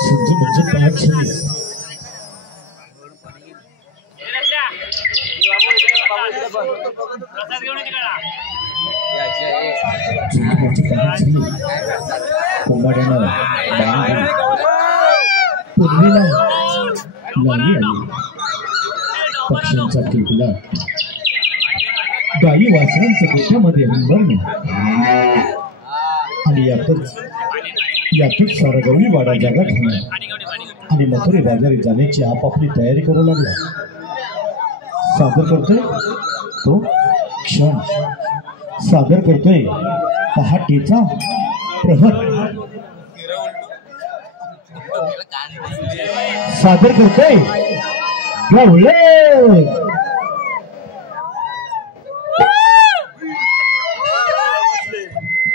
संजू म्हणजे पाच पक्ष्यांचा किलबिला गाई वासरांचं गोठ्यामध्ये हंबरणे आणि यातच सारा गवळी वाडा जागा ठेवणार आणि मथुरे बाजारी जाण्याची आपापली तयारी करू लागला। सादर करतोय तो क्षण, सादर करतोय पहाटेचा प्रहर, सादर करतोय गवळे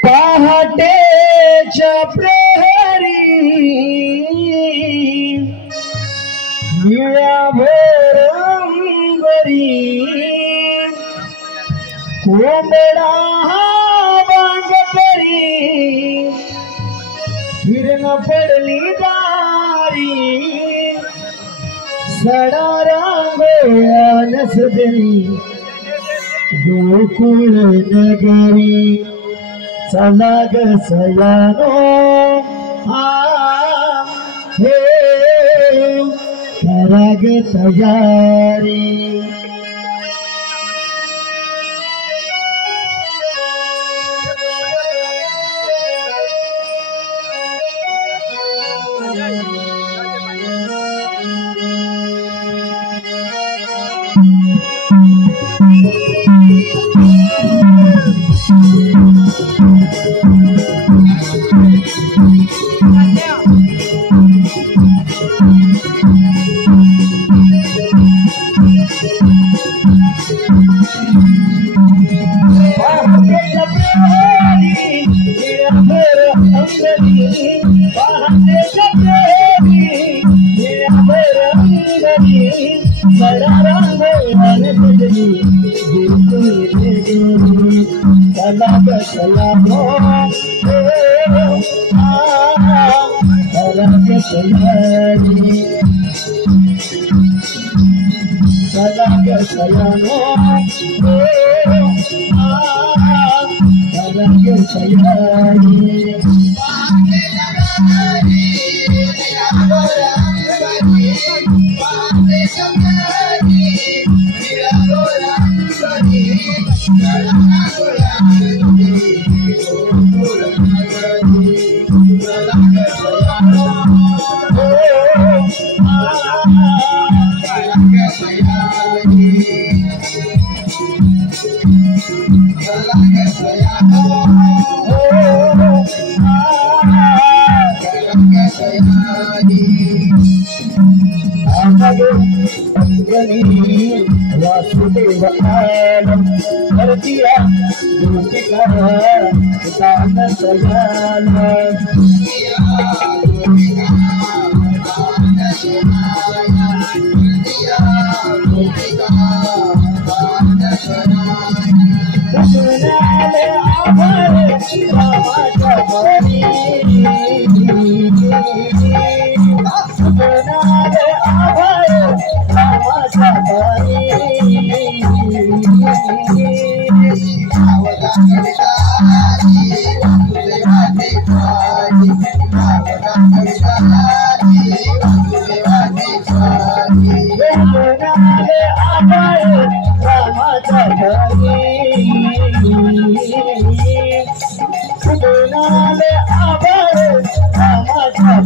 पहाटेच्या प्रहरी निळ्या भोरंबरी कोंबडा बांग करी हिरण पडली दारी सडा रांगोळ्या नसदली गोकुळ नगरी चला ग सयानो हे करा ग तयारी।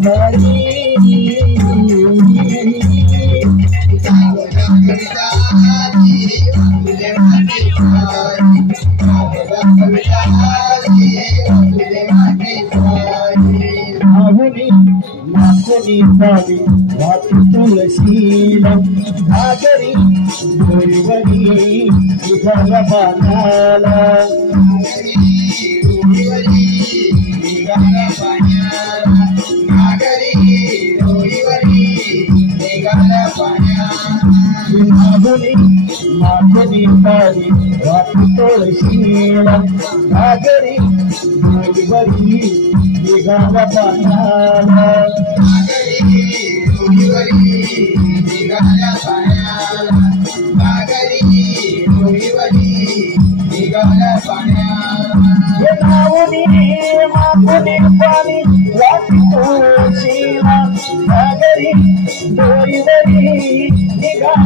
Bari,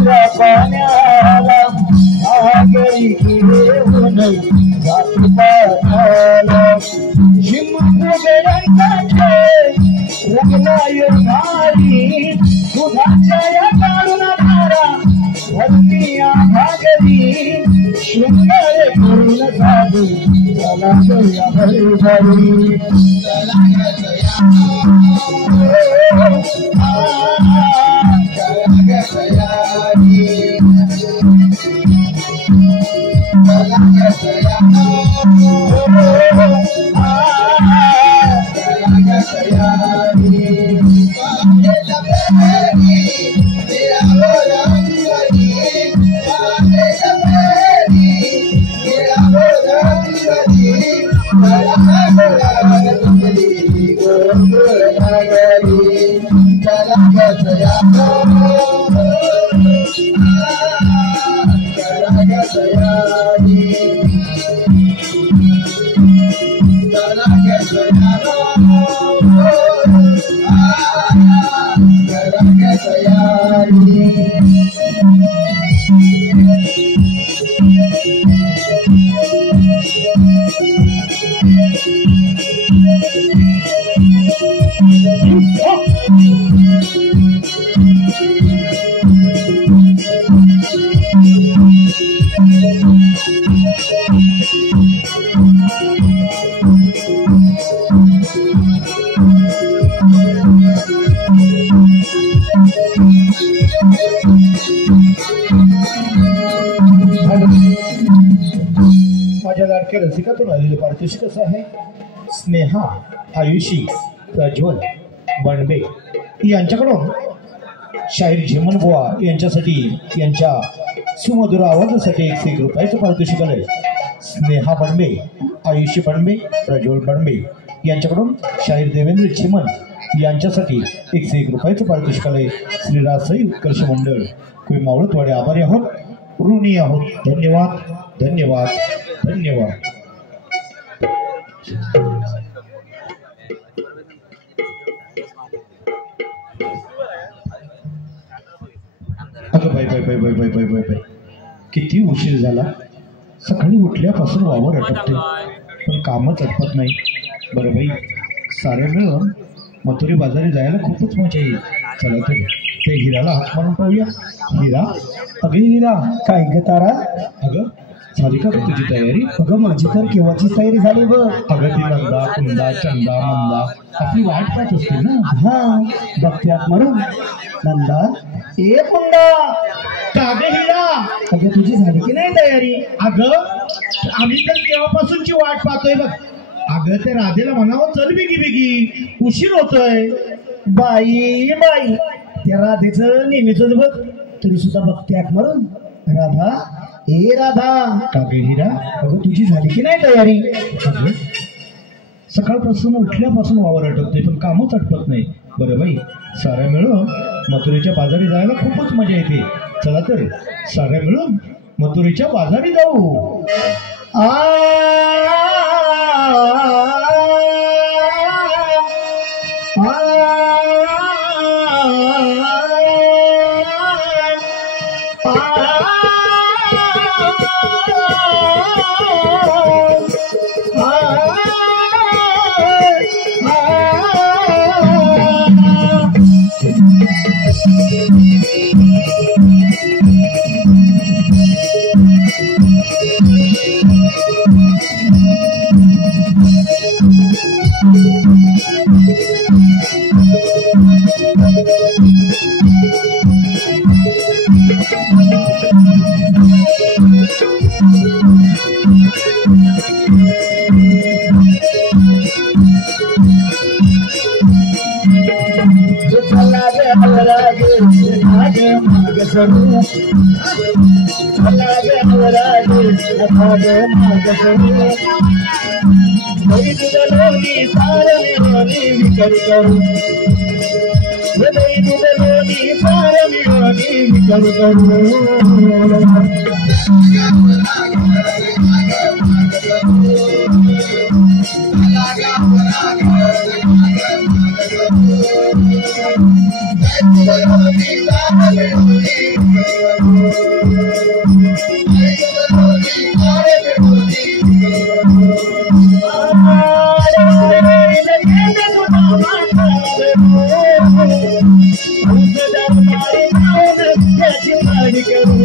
पाण्याला आगरी घेऊन जाती पाण्याला शिंपगडांचे रंगलाय भारी दुधाच्या या काढून धारा भरतीया भागरी शृंगार करून साधू चला गया हरिहरी चला माझ्या लाडक्या रसिकातून आलेले पारितोषिक असं आहे. स्नेहा आयुषी प्रज्वल बनबे यांच्याकडून शाहीर झेमन बुवा यांच्यासाठी यांच्या सुमधुर आवाजासाठी 101 रुपयाचं पारितोषिक आलंय. स्नेहा बनबे, आयुषी बनबे, प्रज्वल बनबे यांच्याकडून शाहीर देवेंद्र झेमन यांच्यासाठी 101 रुपयाचं पारितोषिक आलंय. श्रीरासई उत्कर्ष मंडळ कोई मावळतवाडे आभारी आहोत, ऋणी आहोत. धन्यवाद धन्यवाद धन्यवाद. अगं bye bye bye bye bye bye bye bye किती उशीर झाला. सकाळी उठल्यापासून वावर अटकते पण कामच अटपत नाही. बरं बाई, सारे मिळून मथुरी बाजारी जायला खूपच मजा येईल. चला तरी ते हिराला हात मारून पाहूया. हिरा, अगं हिरा. काय ग तारा? अगं झाली का तुझी तयारी? अगं माझी तर केव्हाची तयारी झाली बघ. अगं ती नंदा कुंदा चंदा मंदा आपली वाट पाहत असते ना. हा बघत्यात म्हणून. नंदा ए कुंदा. कागे हिरा, अगं तुझी झाली की नाही तयारी? अगं आम्ही तर तेव्हापासूनची वाट पाहतोय बघ. अगं ते राधेला म्हणावं चल बिगी बिगी, उशीर होतोय. बाई बाई, त्या राधेचं नेहमीच बघ. तरी सुद्धा बघत्यात म्हणून. राधा ए राधा. कागे हिरा, अगं तुझी झाली की नाही तयारी? अगं सकाळपासून उठल्यापासून वावर अटकते पण कामच अटपत नाही. बरं बाई, साऱ्या मिळून मथुरेच्या बाजारी जायला खूपच मजा येते. चला तर साऱ्या मिळून मथुरेच्या बाजारी जाऊ. दरबारी जाऊन त्याची माडी करू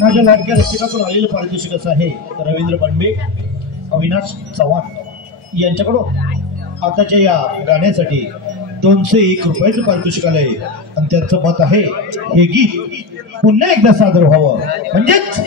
माझ्या लाडक्या रसिकातून आलेलं पारितोषिक असं आहे रवींद्र बनबे, अविनाश चव्हाण यांच्याकडून आताच्या या गाण्यासाठी 201 रुपयाचं पारितोषिक आलंय आणि त्यांचं मत आहे हे गीत पुन्हा एकदा सादर व्हावं म्हणजेच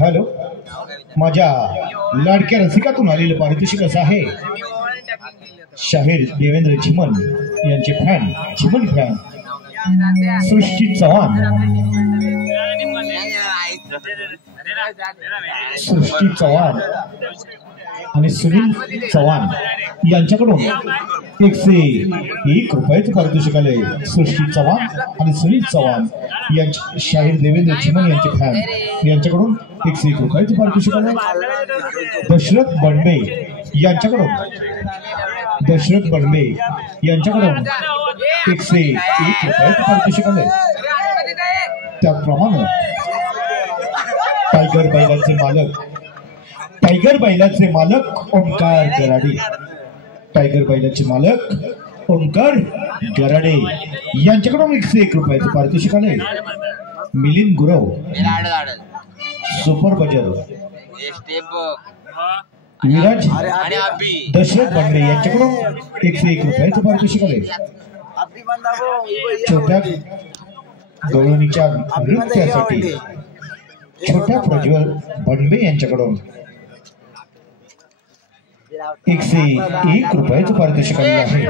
हॅलो, माझ्या लाडक्या रसिकातून आलेलं पारितोषिक असं आहे. शाहीर देवेंद्र चिमन यांचे फॅन, चिमन फॅन सृष्टी चव्हाण, सृष्टी चव्हाण आणि सुनील चव्हाण यांच्याकडून 101 रुपयाचं पारितोषिक आले. सृष्टी चव्हाण आणि सुनील चव्हाण यांचे शाहीर देवेंद्र चिमन यांचे फॅन यांच्याकडून 101 रुपयाचं पारितोषिक आले. दशरथ बंडे यांच्याकडून 101 रुपयाचं पारितोषिक आले. त्याचप्रमाणे टायगर बैलाचे मालक ओंकार गराडे, टायगर बैलाचे मालक ओंकार गराडे यांच्याकडून 101 रुपयाचं पारितोषिक आले. मिलिंद गुरव, सुपर बजर, विराज, दशरथ बंडे यांच्याकडून 101 रुपयाचं पारितोषिक आले. छोट्या गवळणीच्या नृत्यासाठी छोट्या प्रज्वल बंडे यांच्याकडून 101 रुपयाचं पारितोषिक आलेलं आहे.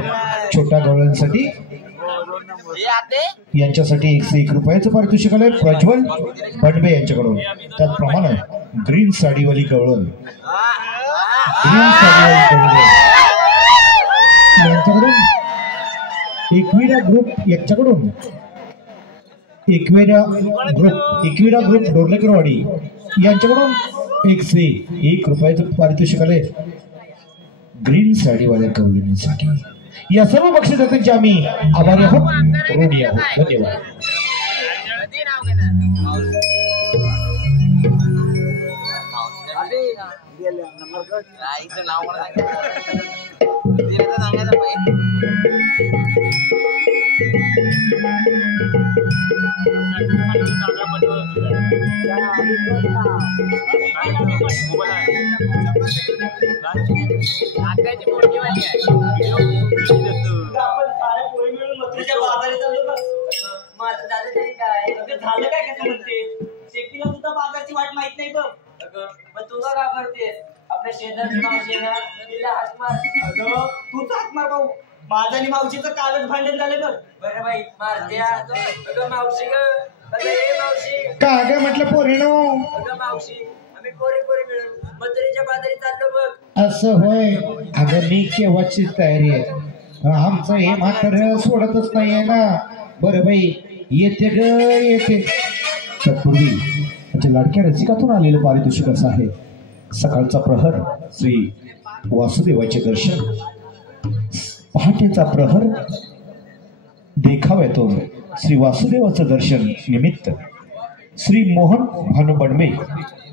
छोट्या गवळणीसाठी यांच्यासाठी 101 रुपयाचं पारितोषिक आलंय प्रज्वल बंडे यांच्याकडून. त्याचप्रमाणे ग्रीन साडीवाली गवळण, यांच्याकडून एकविरा ग्रुप डोरलेकरवाडी यांच्याकडून 101 रुपयाचं पारितोषिक आले ग्रीन साडीवाल्या गवळणीसाठी. या सर्व बक्षिसांचे आम्ही आभारी आहोत, ऋणी आहोत. धन्यवाद. झालं काय कसं म्हणते शेतीला सुद्धा बाजारची वाट माहित नाही बघ. मग तुला का करतेस? आपल्या शेजारची मावशी ना तिला हात मार. तूच हात मार भाऊ. माझं आणि मावशीचं कालच भांडण झाले बघ. बरं बाई मारत्या अगं मावशी ग अगं हे मावशी का ग म्हटलं पोरीनो? अगं मावशी आम्ही पोरी पोरी मिळून मथुरेच्या बाजारी चाललो बघ. असं होय? अगं मी केव्हाचीच तयारी आहे. आमचं हे म्हातारं सोडतच नाहीये ना. बरं बाई येते ग येते. तत्पूर्वी म्हणजे लाडक्या रसिकातून आलेलं पारितोषिक असं आहे. सकाळचा प्रहर श्री वासुदेवाचे दर्शन, पहाटेचा प्रहर देखाव्यातून श्री वासुदेवाचं दर्शन निमित्त श्री मोहन भानू बडबे,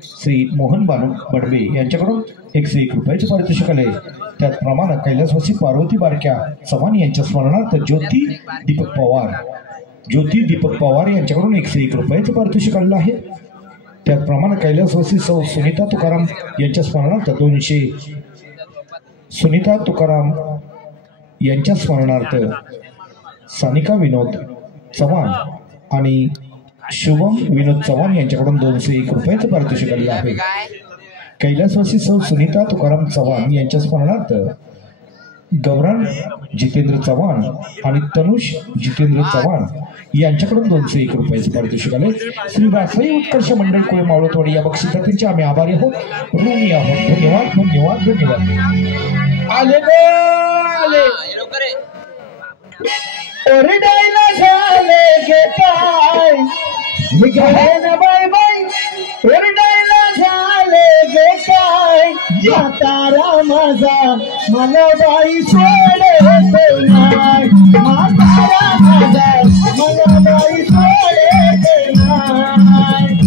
श्री मोहन भानू बडबे यांच्याकडून 101 रुपयाचे पारितोषिक आले. त्याचप्रमाणे कैलासवासी पार्वती बारक्या चव्हाण यांच्या स्मरणार्थ ज्योती दीपक पवार यांच्याकडून 101 रुपयाचं पारितोषिक आलेलं आहे. त्याचप्रमाणे कैलासवासी सौ सुनीता तुकाराम यांच्या स्मरणार्थ 200, सुनीता तुकाराम यांच्या स्मरणार्थ सानिका विनोद चव्हाण आणि शुभम विनोद चव्हाण यांच्याकडून 201 रुपयाचं पारितोषिक आलेलं आहे. कैलासवासी सौ सुनीता तुकाराम चव्हाण यांच्या स्मरणार्थ गौरांग जितेंद्र चव्हाण आणि तनुष जितेंद्र चव्हाण यांच्याकडून 201 रुपयाचे पारितोषिक आले. श्री रासाई उत्कर्ष मंडळ कोळे मावळतवाडी या बक्षिसार्थींचे आम्ही आभारी आहोत, ऋणी आहोत. धन्यवाद धन्यवाद धन्यवाद. आले आले ओरडायला झाले गे काय ना बाय बाय, ओरडायला झाले गे काय म्हातारा माझा मला बाई सोडत नाही, म्हातारा माझा मला बाई सोडत नाही.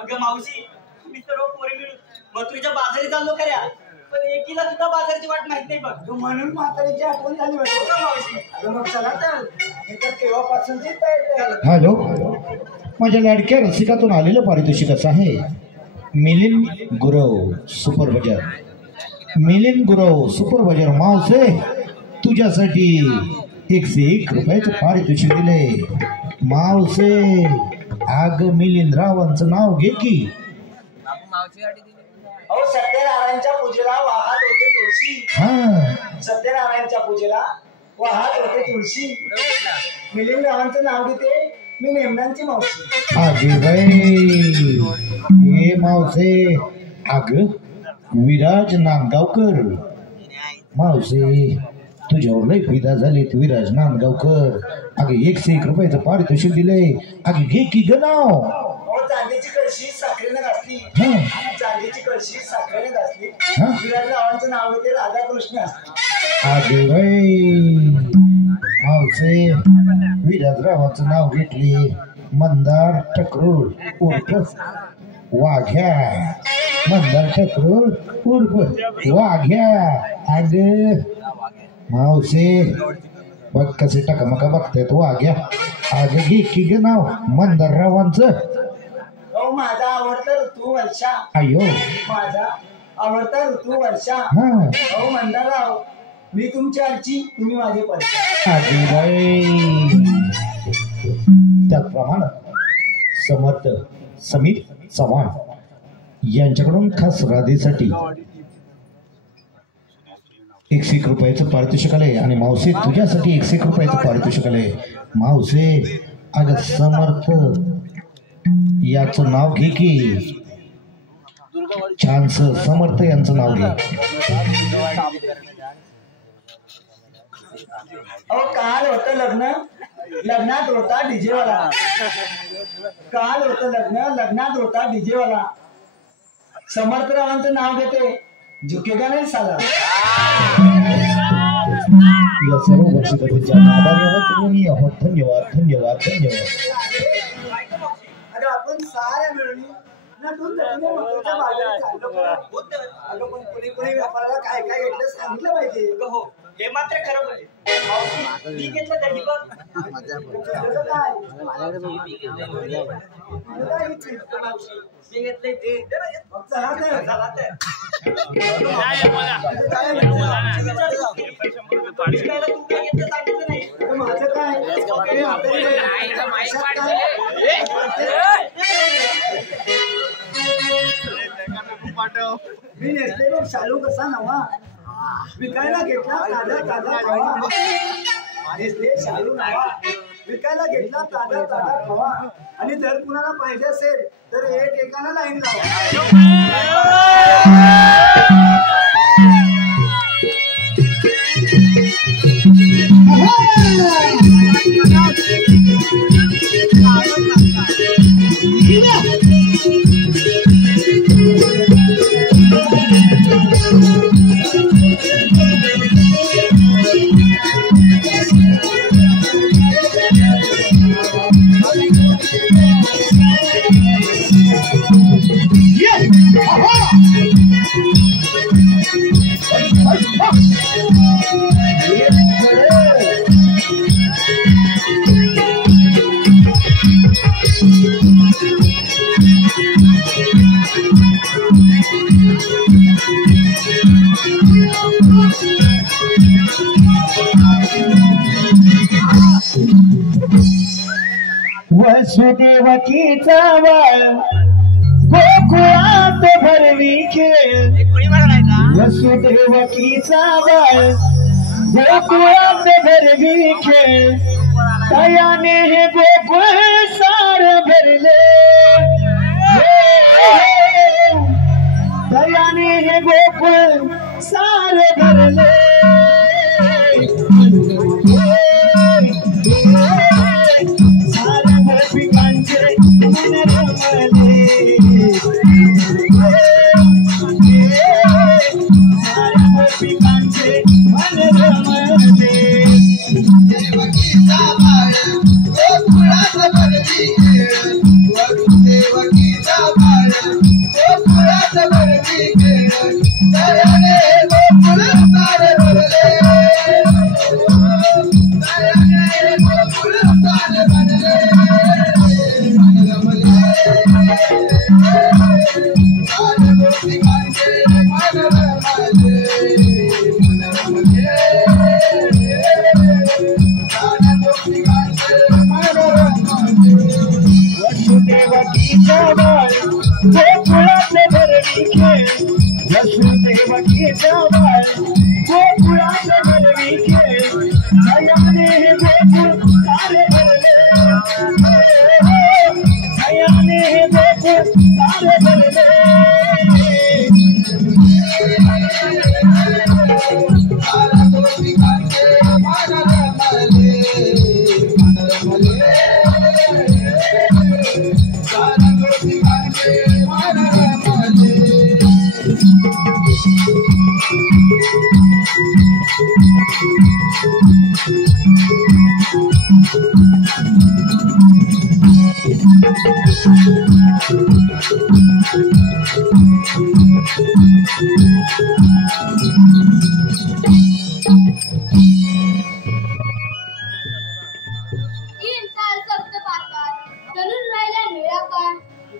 अगं मावशी मी सर्व पोरी मिळून मथुरेच्या बाजारी चाललो खऱ्या, पण एकीला सुद्धा बाजारची वाट माहित नाही बघ. म्हणून म्हातारीची आठवण झाली मावशी. अगं मग चला तर तेव्हापासूनची तयारी. हॅलो, माझ्या लाडक्या रसिकातून आलेलं पारितोषिक असं आहे. मिलिंद गुरव सुपर बाजार, मिलिंद गुरव सुपर बाजार मावसे तुझ्यासाठी 101 रुपयाचं पारितोषिक दिले. मावसे अग मिलिंदरावांचं नाव घे की. अहो सत्यनारायणच्या पूजेला वाहत होते तुळशी. हा, सत्यनारायणच्या पूजेला वाहत होते तुळशी. मिलिंदरावांचं नाव घेते मी नेमण्यांची मावशी. अगे बाई हे मावसे, अग विराज नांदगावकर मावसे तुझ्यावर लय फिदा झालेत. विराज नांदगावकर अगे 101 रुपयाचं पारितोषिक दिलंय. अगे घे की ग नाव. चांदीची कळशी साखरेने घासली, चांदीची कळशी साखरेने घासली. विराज रावांचं नाव येते राधाकृष्ण असते. अगे बाई मावसे विराजरावाचं नाव घेतले मंदार टकरूर उर्फ वाघ्या मंदार टकरूर उर्फ वाघ्या अग मावसे बघ कसे टकमका बघतायत वाघ्या अग घे की ग नाव मंदाररावांचं हो माझा आवडता ऋतू वर्षा अयो माझा आवडता ऋतू वर्षा हा हो मंदारराव मी तुमची आजी तुम्ही माझे परशा अगे बाई त्याचप्रमाणे समर्थ समीर चव्हाण यांच्याकडून खास राधेसाठी 101 रुपयाचं पारितोषिक आलंय आणि मावसे तुझ्यासाठी 101 रुपयाचं पारितोषिक आलंय मावसे अगं समर्थ याचं नाव घे की छानस समर्थ यांचं नाव घे अहो काल होतं लग्न लग्नात होता डीजेवाला काल होतं लग्न लग्नात होता डीजेवाला समर्थरावांचं नाव घेते झुकेगा नाही साला या सर्व वर्षीच्या आभारी आहोत ऋणी आहोत धन्यवाद धन्यवाद धन्यवाद अरे आपण साऱ्या मिळून नटून नटून महत्वाच्या बाजारात चाललो अगं पण कोणी कोणी व्यापाराला काय काय घेतलं सांगितलं पाहिजे हो हे मात्र खरं म्हणजे मी घेतलं तरी बघ तुझं काय मी घेतलंय ते चला तर झाला तर तू काय घेतलं सांगितलं नाही माझं काय मी नेसले बघ शालू कसा नवा विकायला घेतला ताजा ताजा खवा नेसले शालू नवा विकायला घेतला ताजा ताजा खवा आणि जर कुणाला पाहिजे असेल तर एक एकाला लाईन वसुदेवकीचा बाळ गोकुळात भरवी खेळ वसुदेवकीचा बाळ गोकुळात भरवी खेळ तयाने हे गोकुळ सार भरले तयाने हे गोकुळ सार भरले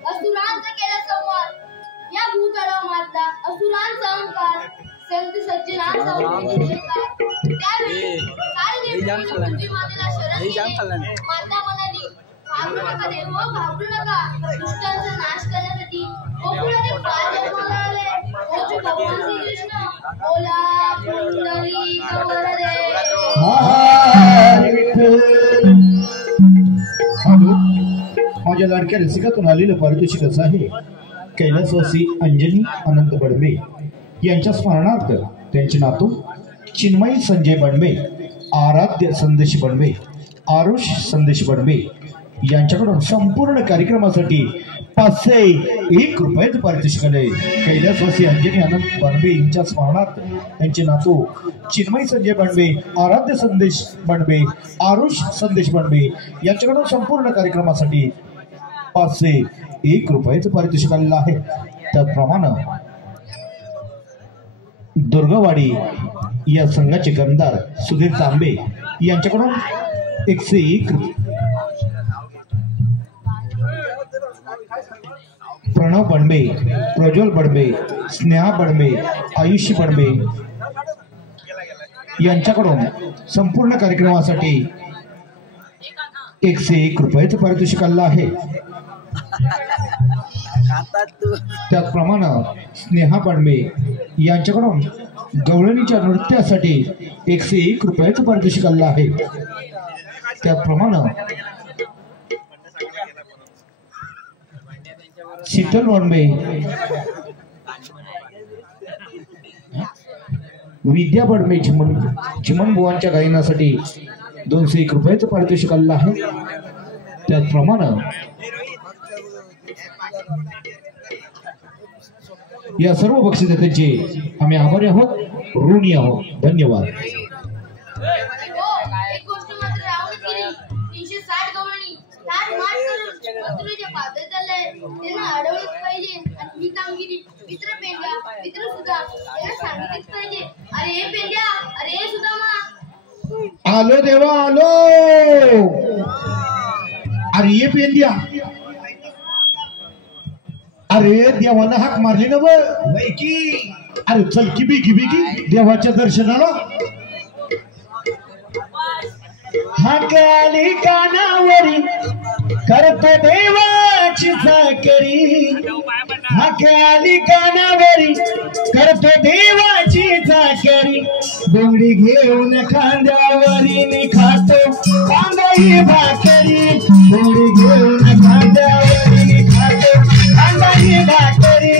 असुरांचा केला संवार या भूतळावर मारला असुरांचा अहंकार संत सज्जनांचा त्यावेळी मातेला शरण माता म्हणाली घाबरू नका देव घाबरू नका दुष्टांचा नाश करण्यासाठी गोकुळाने फार जन्म मिळाले ओ भगवान श्रीकृष्ण बोला पुंडलिक वरदे माझ्या लाडक्या रसिकातून आलेलं पारितोषिक असं आहे कैलासवासी अंजनी अनंत बडबे यांच्या स्मरणार्थ त्यांचे नातू चिन्मयी संजय बडबे, आराध्य संदेश बडबे, आरुष संदेश बडबे यांच्याकडून संपूर्ण कार्यक्रमासाठी 501 रुपयाचं पारितोषिक आले. कैलासवासी अंजनी अनंत बडबे यांच्या स्मरणार्थ त्यांचे नातू चिन्मयी संजय बडबे, आराध्य संदेश बडबे, आरुष संदेश बडबे यांच्याकडून संपूर्ण कार्यक्रमासाठी 501 रुपयाचं पारितोषिक आलेलं आहे. त्याचप्रमाणे दुर्गवाडी या संघाचे गमदार सुधीर तांबे यांच्याकडून 101 प्रणव बडबे, प्रज्वल बडबे, स्नेहा बडबे, आयुषी बडबे यांच्याकडून संपूर्ण कार्यक्रमासाठी 101 रुपयाचं पारितोषिक आलेलं आहे. त्याचप्रमाणे स्नेहा बडबे यांच्याकडून गवळणीच्या नृत्यासाठी 101 रुपयाचं पारितोषिक आलेलं आहे. त्याचप्रमाणे शीतल बडबे, विद्या बडबे चिमन बुवांच्या गायनासाठी 201 रुपयाचं पारितोषिक आलेलं आहे. त्याचप्रमाणे या सर्व बक्षिसांचे आम्ही आभारी आहोत, ऋणी आहोत. धन्यवाद. एक गोष्ट मात्र राहून गेली 360 गवळणी ताट माट करून मथुरेच्या पादर चाललंय त्यांना अडवलंच पाहिजे आणि ही कामगिरी मित्र पेंड्या मित्र सुद्धा यांना सांगितलीच पाहिजे. अरे हे पेंड्या, अरे हे सुदामा, आलो देवा आलो. अरे ये पेंद्या, अरे देवानं हाक मारली ना वय की. अरे चल की बिगी बिगी देवाच्या दर्शनाला. हाक आली कानावरी करतो देवाची चाकरी. हाक आली कानावरी करतो देवाची चाकरी. बोंगडी घेऊन खांद्यावरी मी खातो कांदाही भाकरी. बोंगडी घेऊन खांद्यावरी मी खातो कांदाही भाकरी.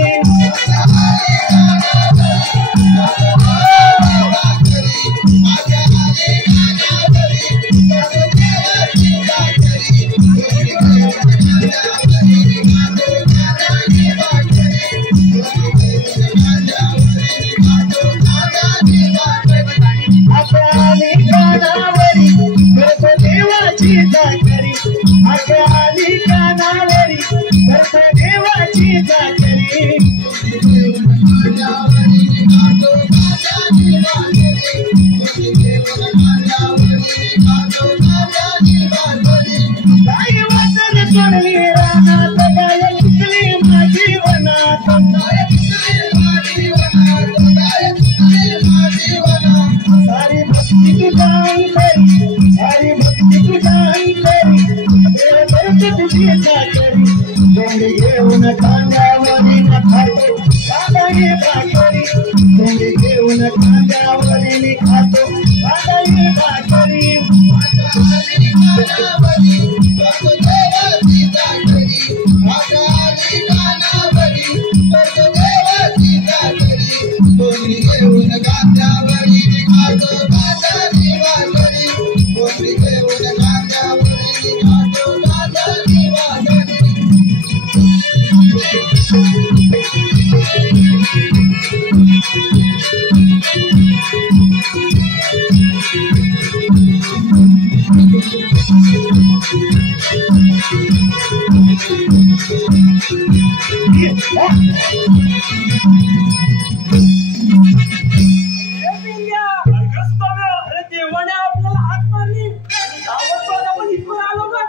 देवाने आपल्याला हात मारली आणि धावत पळत आपण इथून आलो का?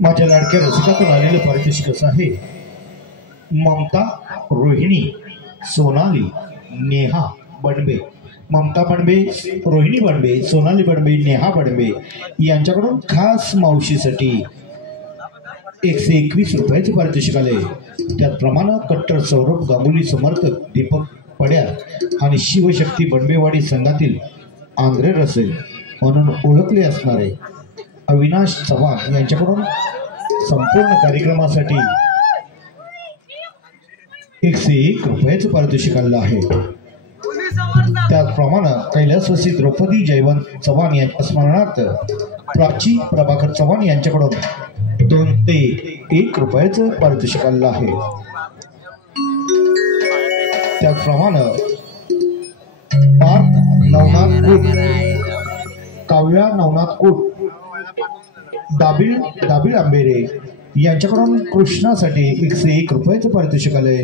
माझ्या लाडक्या रसिकातून आलेलं पारितोषिक असं आहे. ममता, रोहिणी, सोनाली, नेहा बडबे. ममता बडबे, रोहिणी बडबे, सोनाली बडबे, नेहा बडबे यांच्याकडून खास मावशीसाठी 121 रुपयाचे पारितोषिक आले. त्याचप्रमाणे कट्टर सौरभ गांगुली समर्थक दीपक पड्यार आणि शिवशक्ती बडबेवाडी संघातील आंध्रे रसेल म्हणून ओळखले असणारे अविनाश चव्हाण यांच्याकडून संपूर्ण कार्यक्रमासाठी 101 रुपयाचे पारितोषिक आलेलं आहे. त्याचप्रमाणे कैलासवासी द्रौपदी जयवंत चव्हाण यांच्या स्मरणार्थ प्राची प्रभाकर चव्हाण यांच्याकडून 201 रुपयाचं पारितोषिक आलेलं आहे. त्याचप्रमाणे पार्थ नवनाथ कूट, काव्या नवनाथ कूट, दाबिल आंबेरे यांच्याकडून कृष्णासाठी 101 रुपयाचं पारितोषिक आले.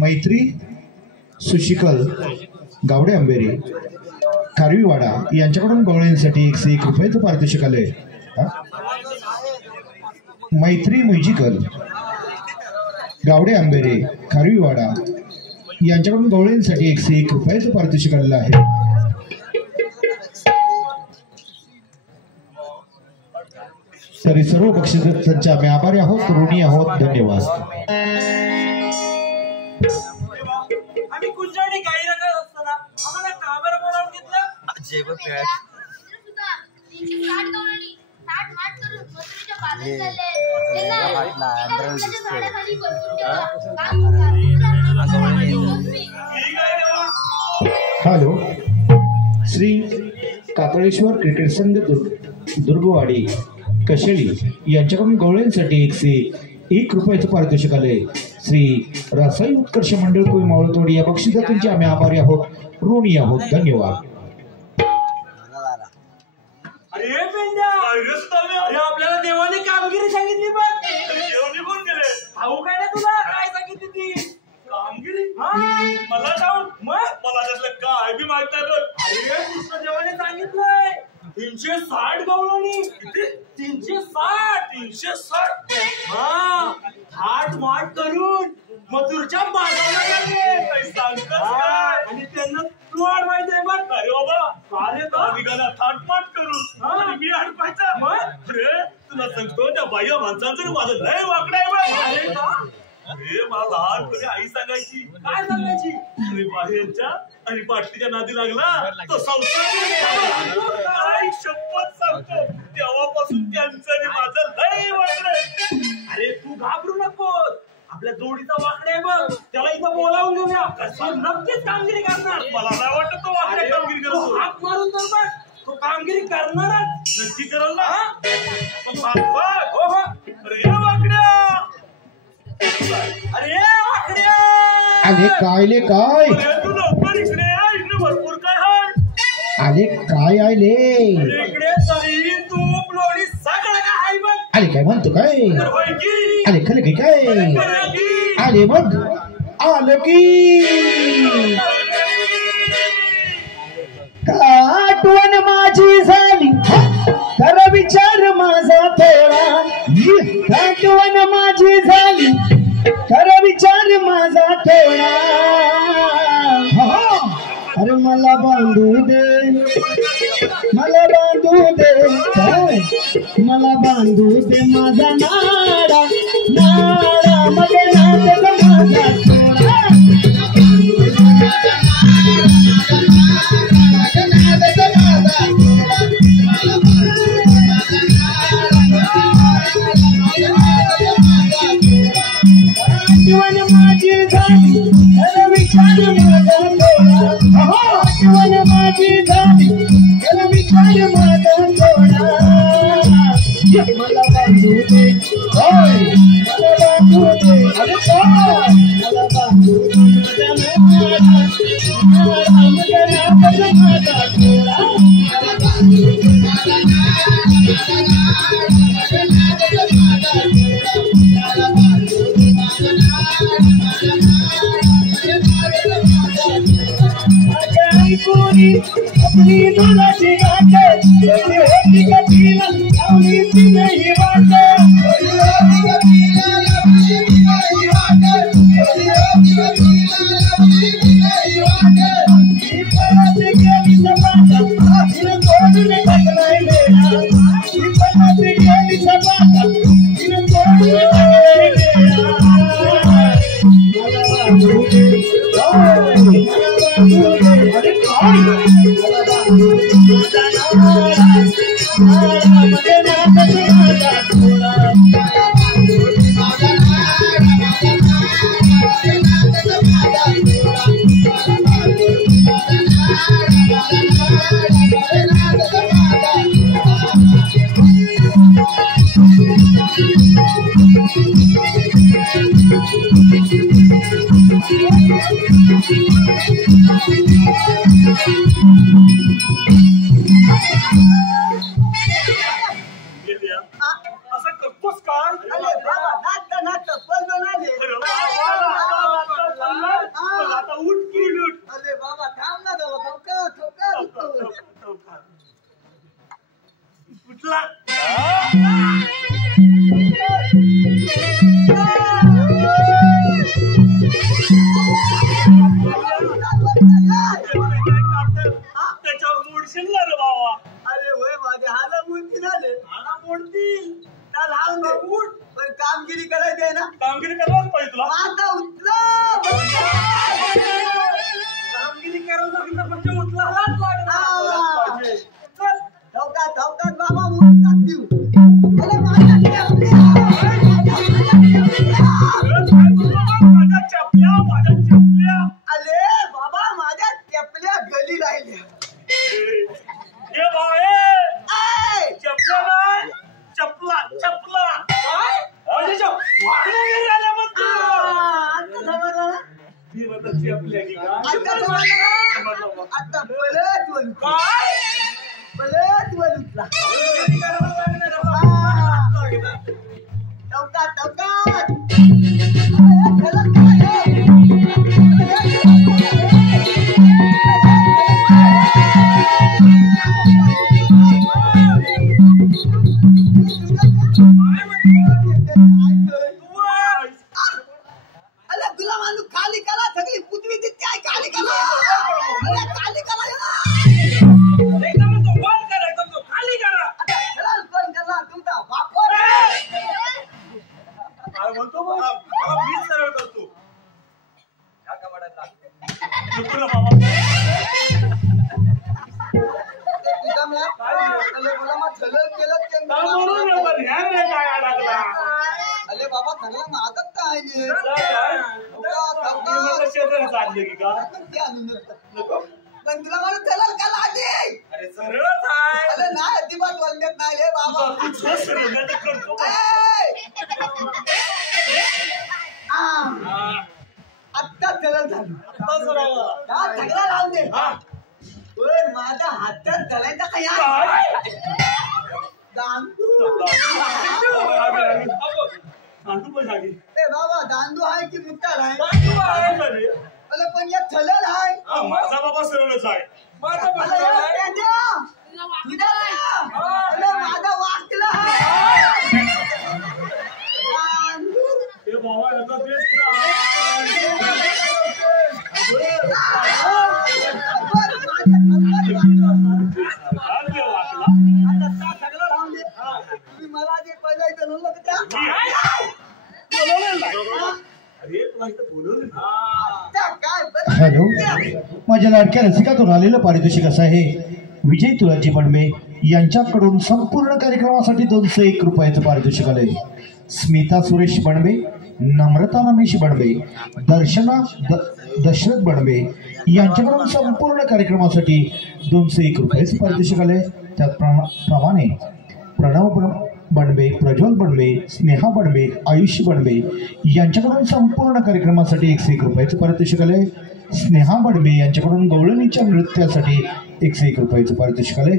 मैत्री सुशिकल गावडे आंबेरे खारवीवाडा यांच्याकडून गवळींसाठी 101 रुपयाचं पारितोषिक आले. मैत्री म्युझिकल गावडे आंबेरे खारवीवाडा यांच्याकडून गवळींसाठी 101 रुपयाचं पारितोषिक आलेलं आहे. तरी सर्व बक्षिसांच्या आम्ही आभारी आहोत, ऋणी आहोत. धन्यवाद. आम्ही कुंजाडी गाई रंगत असताना आम्हाला का बरं बोलावून घेतलं? 360 गवळणी 60 माठ करून मथुरेच्या बाजारात चालले. त्यांना झाडाखाली बसून ठेवा. काम हॅलो, श्री कातळेश्वर क्रिकेट संघ दुर्गवाडी कशेळी यांच्याकडून गवळ्यांसाठी 101 रुपयाचं पारितोषिक आले. श्री रासाई उत्कर्ष मंडळ कोई मावळतोडी या बक्षिसांचे आम्ही आभारी आहोत, ऋणी आहोत. धन्यवाद. अरे पेंड्या, अरे आपल्याला देवाने कामगिरी सांगितली बघ. देवाने कोण केले? भाऊ काय ना तुला काय सांगितली ती कामगिरी? मला जाऊन मग मला त्यातलं काय बी मागताय बघ. अरे कृष्ण देवाने सांगितलंय 360 गवळणी. 360 हा थाट माट करून मथुरच्या बाजाराला गेले. आणि त्यांना प्लॉट माहिती आहे बघ. अरे बाबा आले तर निघाला थाट माट करून आणि मी हडपायचा. अरे तुला सांगतो त्या बाह्य माणसांचं माझं लय वाकडं आहे बघ. अरे मला लहानपणी आई सांगायची. काय सांगायची? अरे बाहेरच्या आणि पाटलीच्या नादी लागला तो संसार. आई शपथ सांगतो तेव्हापासून त्यांचं आणि माझं लय वाकडं. अरे तू घाबरू नकोस, आपल्या जोडीचा वाकडे बघ, त्याला इथं बोलावून घेऊया. कसं नक्कीच कामगिरी करणार. मला नाही वाटत तो वाकडे कामगिरी करतो. हात मारून तर बघ, तो कामगिरी करणारच. नक्की करल ना? अरे वाकड्या, अरे वाकड्या, अरे कायले काय? तू लवकर इकडे इकडे भरपूर काय आहे. अरे काय आले? इकडे तरी तूप लोणी सगळं काय आहे बघ. अरे काय म्हणतो काय? अरे खल की काय? अरे बघ आलं की आठवण माझी झाली तर विचार माझा थोडा. आठवण माझी झाली तर विचार माझा थोडा. अरे मला बांधू दे, मला बांधू दे, मला बांधू दे माझा नाडा. नाडा मध्ये नांदत माझा थोडा. आठवण माझी झाली तर विचार माझा थोडा. आठवण माझी झाली तर विचार माझा थोडा. मला बांधू दे, मला बांधू दे, अरे मला बांधू दे माझा नाडा. माझा थोडा. असं करतोस काय? अरे बाबा नाचता नाचता पडलो ना रे. आता उठ की उठ. अरे बाबा थांब ना जरा ठोका ठोका कुठला? त्याच्यावर मोडशील ना रे बाबा. अरे होय माझे हाला बोलतील आले मला मोडतील. त्या लावून दे उठ पण कामगिरी करायची आहे ना. कामगिरी करायलाच पाहिजे तुला. आता उतरा कामगिरी करायला लागलं म्हणजे उचलायलाच लागणार पाहिजे. चल. ठोका ठोकात बाबा उठ टाकतील. अरे माझ्या माझ्या चपल्या माझ्या चपल्या. अरे बाबा माझ्या चपल्या गली राहिल्या. ये बाळे चपला नाही चपला चपला. काय? म्हणजे वागण्या गेली आल्या म्हणतो. आता समजलं ना. मी म्हणतो चपल्या की काय? आता समजलं. आता पलट वळून काय? पलट वळूतला. ठोका ठोका खाली करा सगळी पृथ्वी दिसते आहे. खाली करा अरे खाली करा एकदम तो बंद कर एकदम तो खाली करा. पण त्याला तुमचा वापर काय म्हणतो मला मीच सरळ करतो. नको ना बाबा. अरे बाबा चांगला मागत काय पण तुला मला चलल का लागे. अरे सरळच आहे. अरे नाही अजिबात वंद्यात नाही रे बाबा. आत्ता चलल झाली. सगळा लावून दे. माझ्या हातात चलायचा का या दांडू. ए बाबा दांडू आहे की मुक्तार आहे. अरे पण या चलल आहे. माझा बाबा सरळच आहे. माझा वाचला तुम्ही मला जे पहिला इथं हॅलो, माझ्या लाडक्या रसिकातून आलेलं पारितोषिक असं आहे. विजय तुळाजी बंडबे यांच्याकडून संपूर्ण कार्यक्रमासाठी 201 रुपयाचं पारितोषिक आलंय. स्मिता सुरेश बंडबे, नम्रता रमेश बंडबे, दर्शना दशरथ बंडबे यांच्याकडून संपूर्ण कार्यक्रमासाठी 201 रुपयाचं पारितोषिक आलंय. त्याचप्रमाणे प्रणव बंडबे, प्रज्वल बंडबे, स्नेहा बंडबे, आयुषी बंडबे यांच्याकडून संपूर्ण कार्यक्रमासाठी 101 रुपयाचं पारितोषिक आलंय. स्नेहा बंडबे यांच्याकडून गवळणीच्या नृत्यासाठी 101 रुपयाचं पारितोषिक आलंय.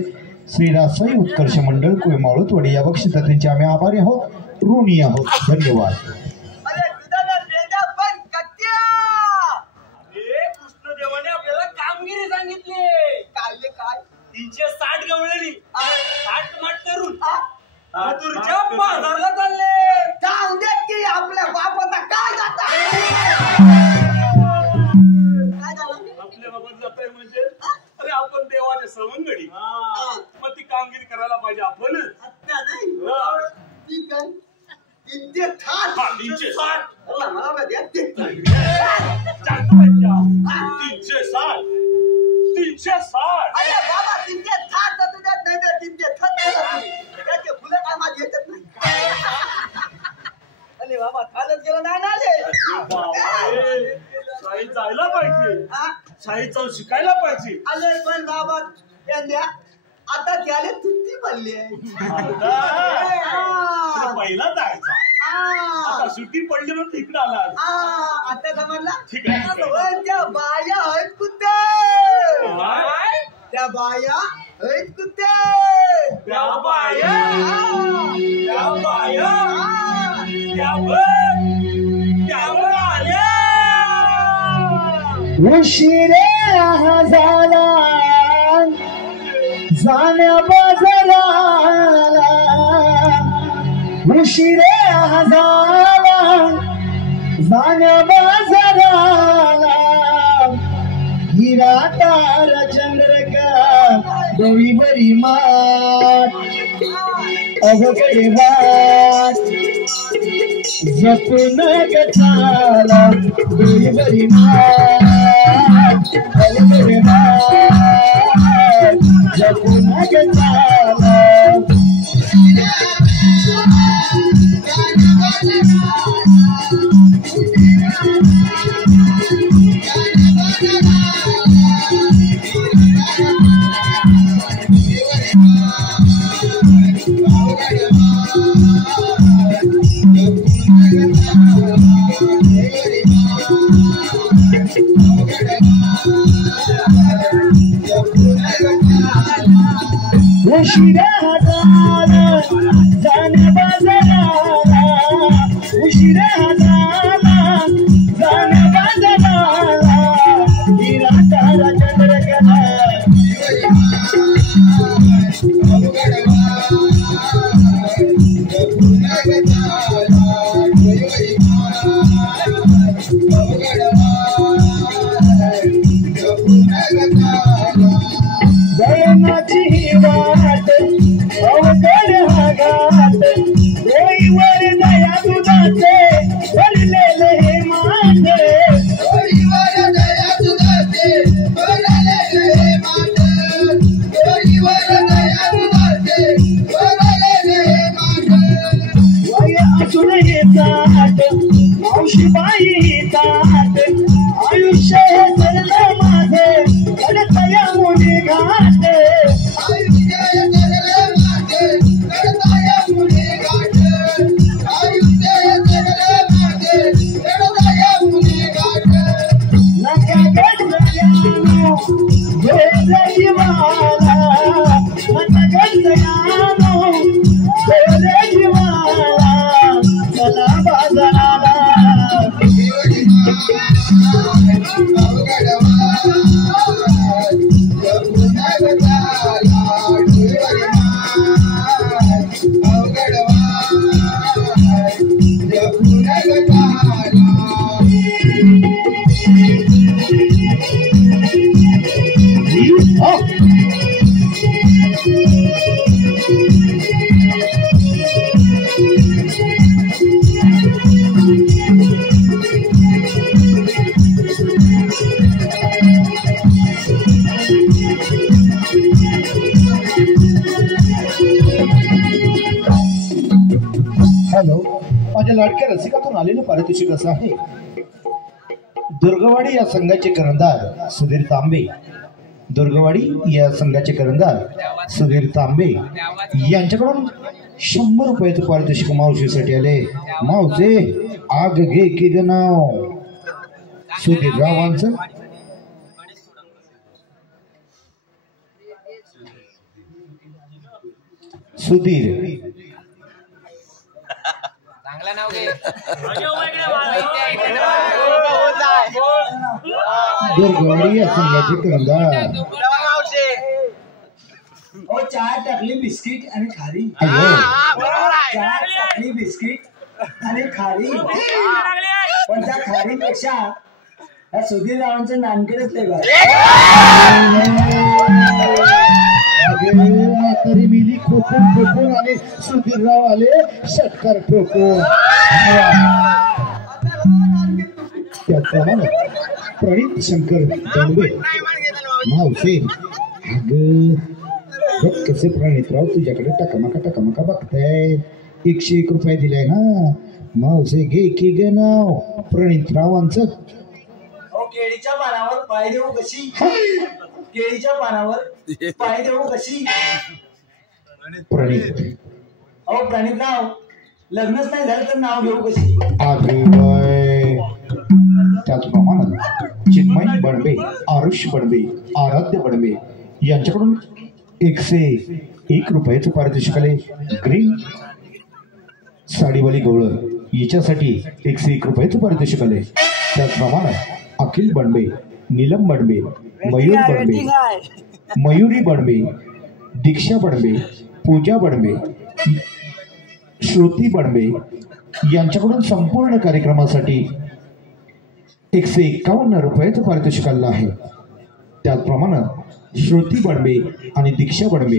श्री रासाई उत्कर्ष मंडळ कुळे मावळतवाडी या बक्षिसाचे आम्ही आभारी आहोत, ऋणी आहोत. धन्यवाद. कृष्णदेवाने आपल्याला कामगिरी सांगितली. काय 360 गवळणी 60 माठ करून मथुरच्या बाजारला चालले. जाऊन देत की आपल्या बापाचा काय जाता. आपल्या बाबत जाताय म्हणजे अरे आपण देवाच्या सवंगडी. मग ती कामगिरी करायला पाहिजे आपण. आत्ता नाही ठीक आहे. 360 मला द्या 360 अरे बाबा 360 शाळेत जाऊन शिकायला पाहिजे. आले पण बाबा त्यांना आता त्याला तुमची पडली आहे. पहिला जायचा, आता सुट्टी पडली म्हणून इकडे आला. आता समजला. ठीक आहे. त्या बाया आहेत कुत्ते, त्या बाया आहेत कुत्ते, त्या बाया, त्या बाया, त्यावर आल्या. उशिरे झाला जाण्या बाजाराला, उशिरे झाला जाण्या बाजाराला, हिरा तार चंद्रका डोईवरी मात अवघडे वाट जपून गचाला डोईवरी मात अवघडे वाट जपून गचाला. उशिरा झाला जाण्या बाजाराला, उशिरा झाला जाण्या बाजाराला, हिरा तारा चंद्रकला जयनाची वाट अवघड हा घाट, डोईवर दया दुधाचे भरलेले हे माठ, डोईवर दया दुधाचे भरलेले हे माठ, डोईवर दया दुधाचे भरलेले हे माठ. वय असून हे ताट मावशीबाई ताट, आयुष्य हे सरलं माझे कडतया मुली घाट, आयुष्य हे सरलं माझे कडतया मुली घाट, आयुष्य हे सरलं माझे कडतया मुली घाट. नका गडयानो भेद जीवाला, नका गडयानो भेद जीवाला, चला बाजाराला. हॅलो, माझ्या लाडक्या रसिकातून आलेलं पारितोषिक असं आहे. दुर्गवाडी या संघाचे कर्णधार सुधीर तांबे, दुर्गवाडी या संघाचे कर्णधार सुधीर तांबे यांच्याकडून 100 रुपयाचं पारितोषिक मावशीसाठी आले. मावसे आग घे की ग नाव सुधीर रावांचं. सुधीर दुर्गवाडी या संघाचे कर्णधार. चार टाकली बिस्किट आणि खारी, चार टाकली बिस्किट आणि खारी, पण त्या खारीपेक्षा या सुधीर रावांचं नानकडेच लय भारी. म्हातारी मिली खोकून खोकून आले, सुधीरराव आले षटकार ठोकून. त्याप्रमाणे प्रणित शंकर दंडवे मावसे, अग कसे प्रणितराव तुझ्याकडे टकमका बघताय. 101 रुपये दिलाय ना मावसे, घे की ग नाव प्रणितरावांचं. केळीच्या पानावर पाय देऊ कशी? केळीच्या पानावर पाय देऊ कशी? प्रणित अहो प्रणित नाव लग्नच नाही झालं तर नाव घेऊ कशी? आदिबाई. त्याचप्रमाणे चिन्मय बडबे, आरुष बडबे, आराध्य बडबे यांच्याकडून 101 रुपयाचं पारितोषिक आले. ग्रीन साडीवाली गवळण हिच्यासाठी 101 रुपयाचं पारितोषिक आले. त्याचप्रमाणे अखिल बडबे, नीलम बडबे, मयूर बडबे, मयुरी बडबे, दीक्षा बडबे, पूजा बडबे, श्रुती बडबे यांच्याकडून संपूर्ण कार्यक्रमासाठी 151 रुपयाचं पारितोषिक आलेलं आहे. त्याचप्रमाणे श्रुती बडबे आणि दीक्षा बडबे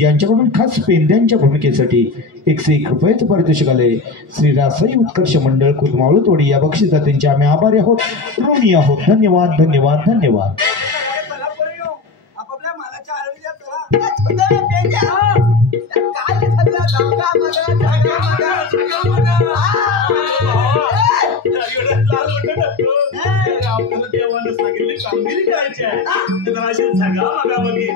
यांच्याकडून खास पेंद्यांच्या भूमिकेसाठी 101 रुपयाचं पारितोषिक आले. श्री रासाई उत्कर्ष मंडळ कुदमावळतोडी या बक्षिसाचे आम्ही आभारी आहोत, ऋणी आहोत. धन्यवाद धन्यवाद धन्यवाद. आपापल्या मालाच्या आळवीला चला. आपल्याला देवानं सांगितले कामगिरी करायची आहे तर अशी सगळा मागामध्ये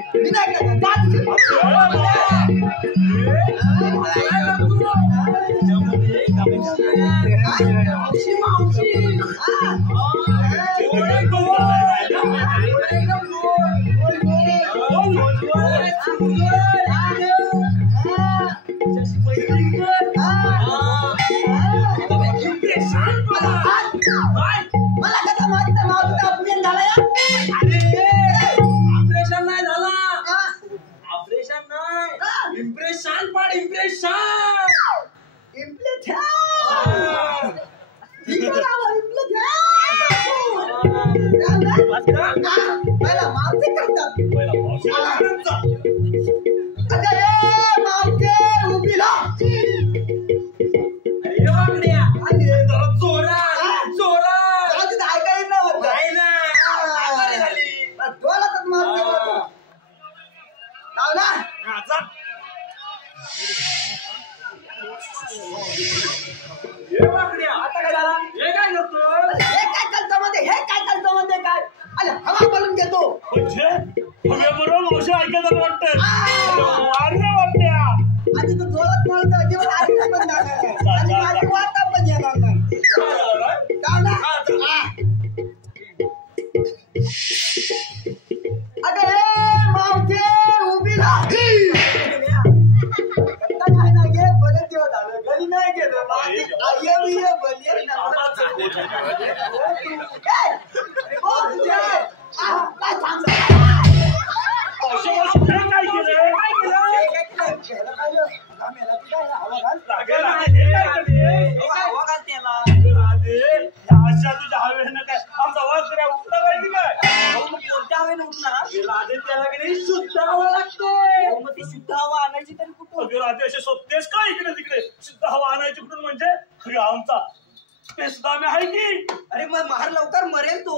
अरे मग महार लवकर मरेल तो.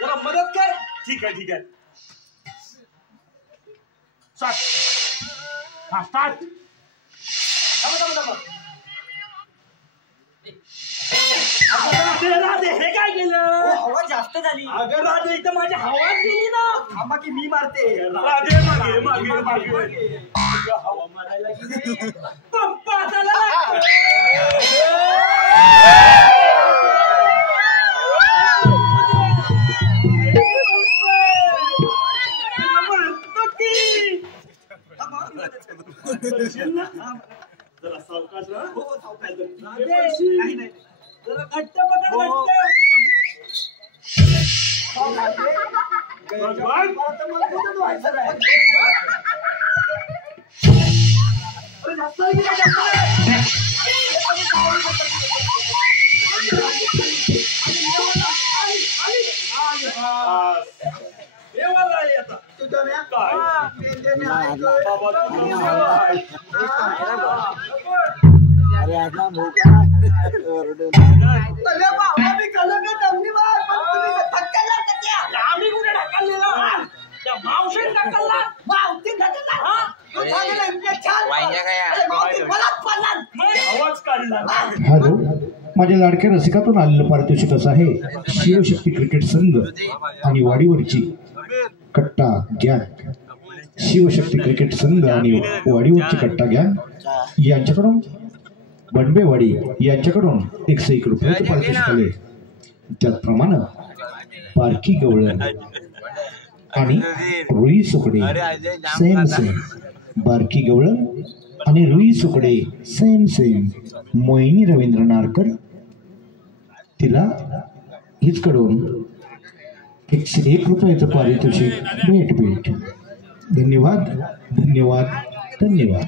जरा मदत कर. ठीक आहे ठीक आहे. हे काय केलं? हवा जास्त झाली. अगं राधे इथं माझी हवाच गेली ना. थांबा की मी मारते. राधे मागे मागे मागे हवा मारायला गेली. पंपा झाला. जरा सावकाश राहा. हो सावकाश. नाही नाही जरा घट्ट पकड माझ्या लाडक्या रसिकातून आलेलं पारितोषिक असं आहे शिवशक्ती क्रिकेट संघ आणि वाडीवरची कट्टा गँग. शिवशक्ती क्रिकेट संघ आणि वाडीवरची कट्टा गँग यांच्याकडून बनबेवाडी यांच्याकडून 101 रुपयाचं पारितोषिक आले. त्याचप्रमाणे पारखी गवळण आणि रुई सुकडे सेम सेम. बारकी गवळण आणि रुई सुकडे सेम सेम. मोहिनी रवींद्र नारकर तिला हिचकडून 101 रुपयाचं पारितोषिक भेट भेट. धन्यवाद धन्यवाद धन्यवाद.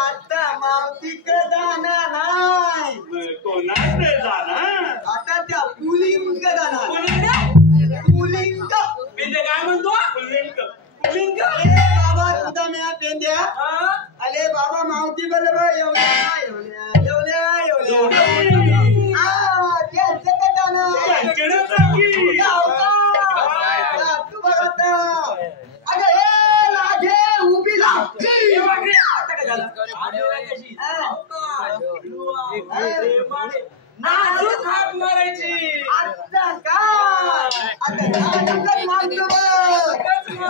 आता मावतीकडे जाणार नाही. आता त्या पुलिंग जाणार. पुलिंग काय म्हणतो पुलिंग बाबा तुझा म्या पेंद्या. अरे बाबा मावती बरोबर एवढ्या तू बघत अगं हे लागे उभी लाव. आता का आता मागतो काय करतो.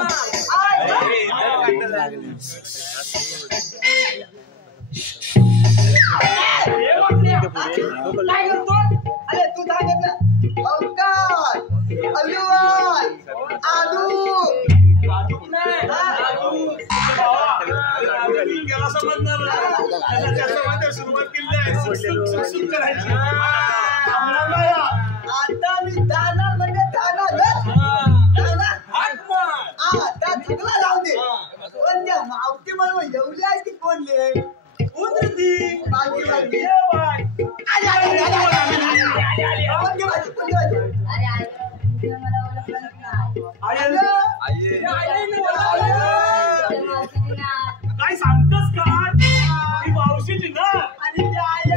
अरे तू सांगितलं अवकाश अलुवान आलू आता मी जाणार म्हणजे जाणार चुकला जाऊ दे. पण त्या मावती मला एवढी आहे ती कोणले बाकी बाकी काय सांगतोस का ती मावशीची ना आणि ते आय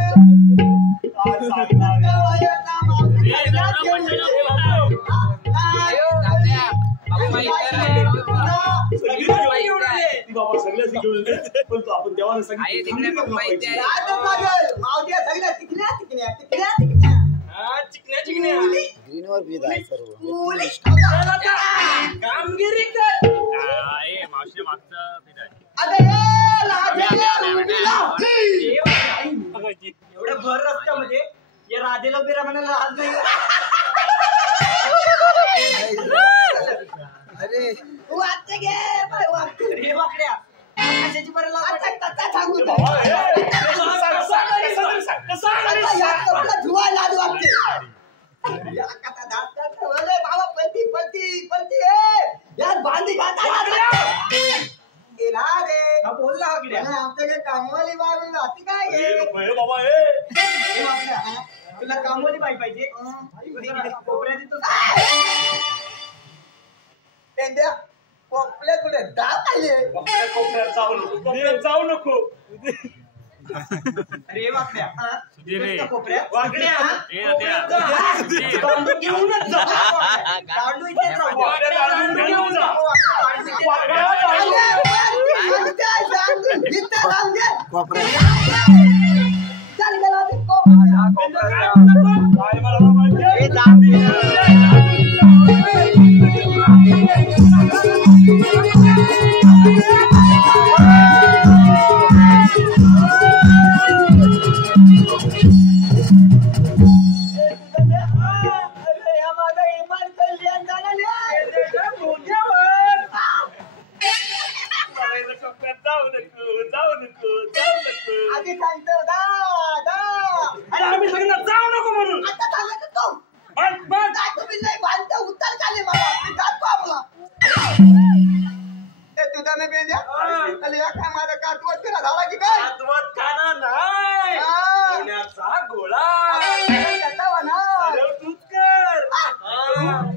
बाबा सगळ्या पण तो आपण देवाला सांगितलं मावत्या सगळ्या चिकण्या ग्रीनवर बी आहे सर्व. कामगिरी कर मावशी मागचं एवढ्या भर रस्त्यामध्ये या राधेला बिरा म्हणायला राहत नाही. अरे वाटते गे वाटते वाकड्या कशाची बरं सांगू धुवायला वाटते बाबा पलती पलती पलती यार बांधी घाता बोलला आमच्याकडे कामवाली बाबा राहते काय बाबा तुला कामवाली बाई पाहिजे कोपऱ्यात येतो कोपऱ्यात कुठे डाळ पाहिजे कोपऱ्यात जाऊ नको अरे वाकड्या कोपऱ्यात वाकड्या घेऊनच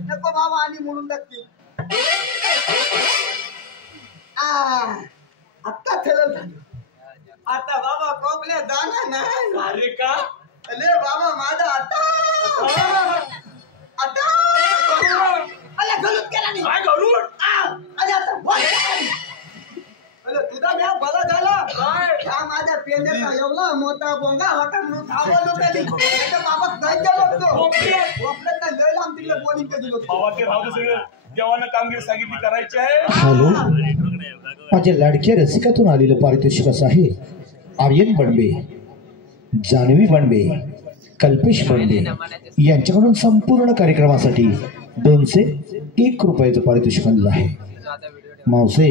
नको बाबा आणि म्हणून नक्की आता ठरलं झालं. आता बाबा कोकल्या जाणार नाही. अरे का अरे बाबा माझा आता अरे गलूट केला नाही. काय करून अरे आता अरे तुझा म्या बला झाला. माझ्या पेंड्याचा एवढा मोठा बोंगा होता म्हणून थांबवलो कधी त्याच्या बाबा गंज बघतो आपलं तर लय लांब तिकडे बोलिंग कधी होतो भावा ते राहू दे सगळं देवानं कामगिरी सांगितली करायची आहे हॅलो, माझ्या लाडक्या रसिकातून आलेलं पारितोषिक असं आहे. आर्यन बनबे, जान्हवी बनबे, कल्पेश बनबे यांच्याकडून संपूर्ण कार्यक्रमासाठी 201 रुपयाचं पारितोषिक आलेलं आहे. मावसे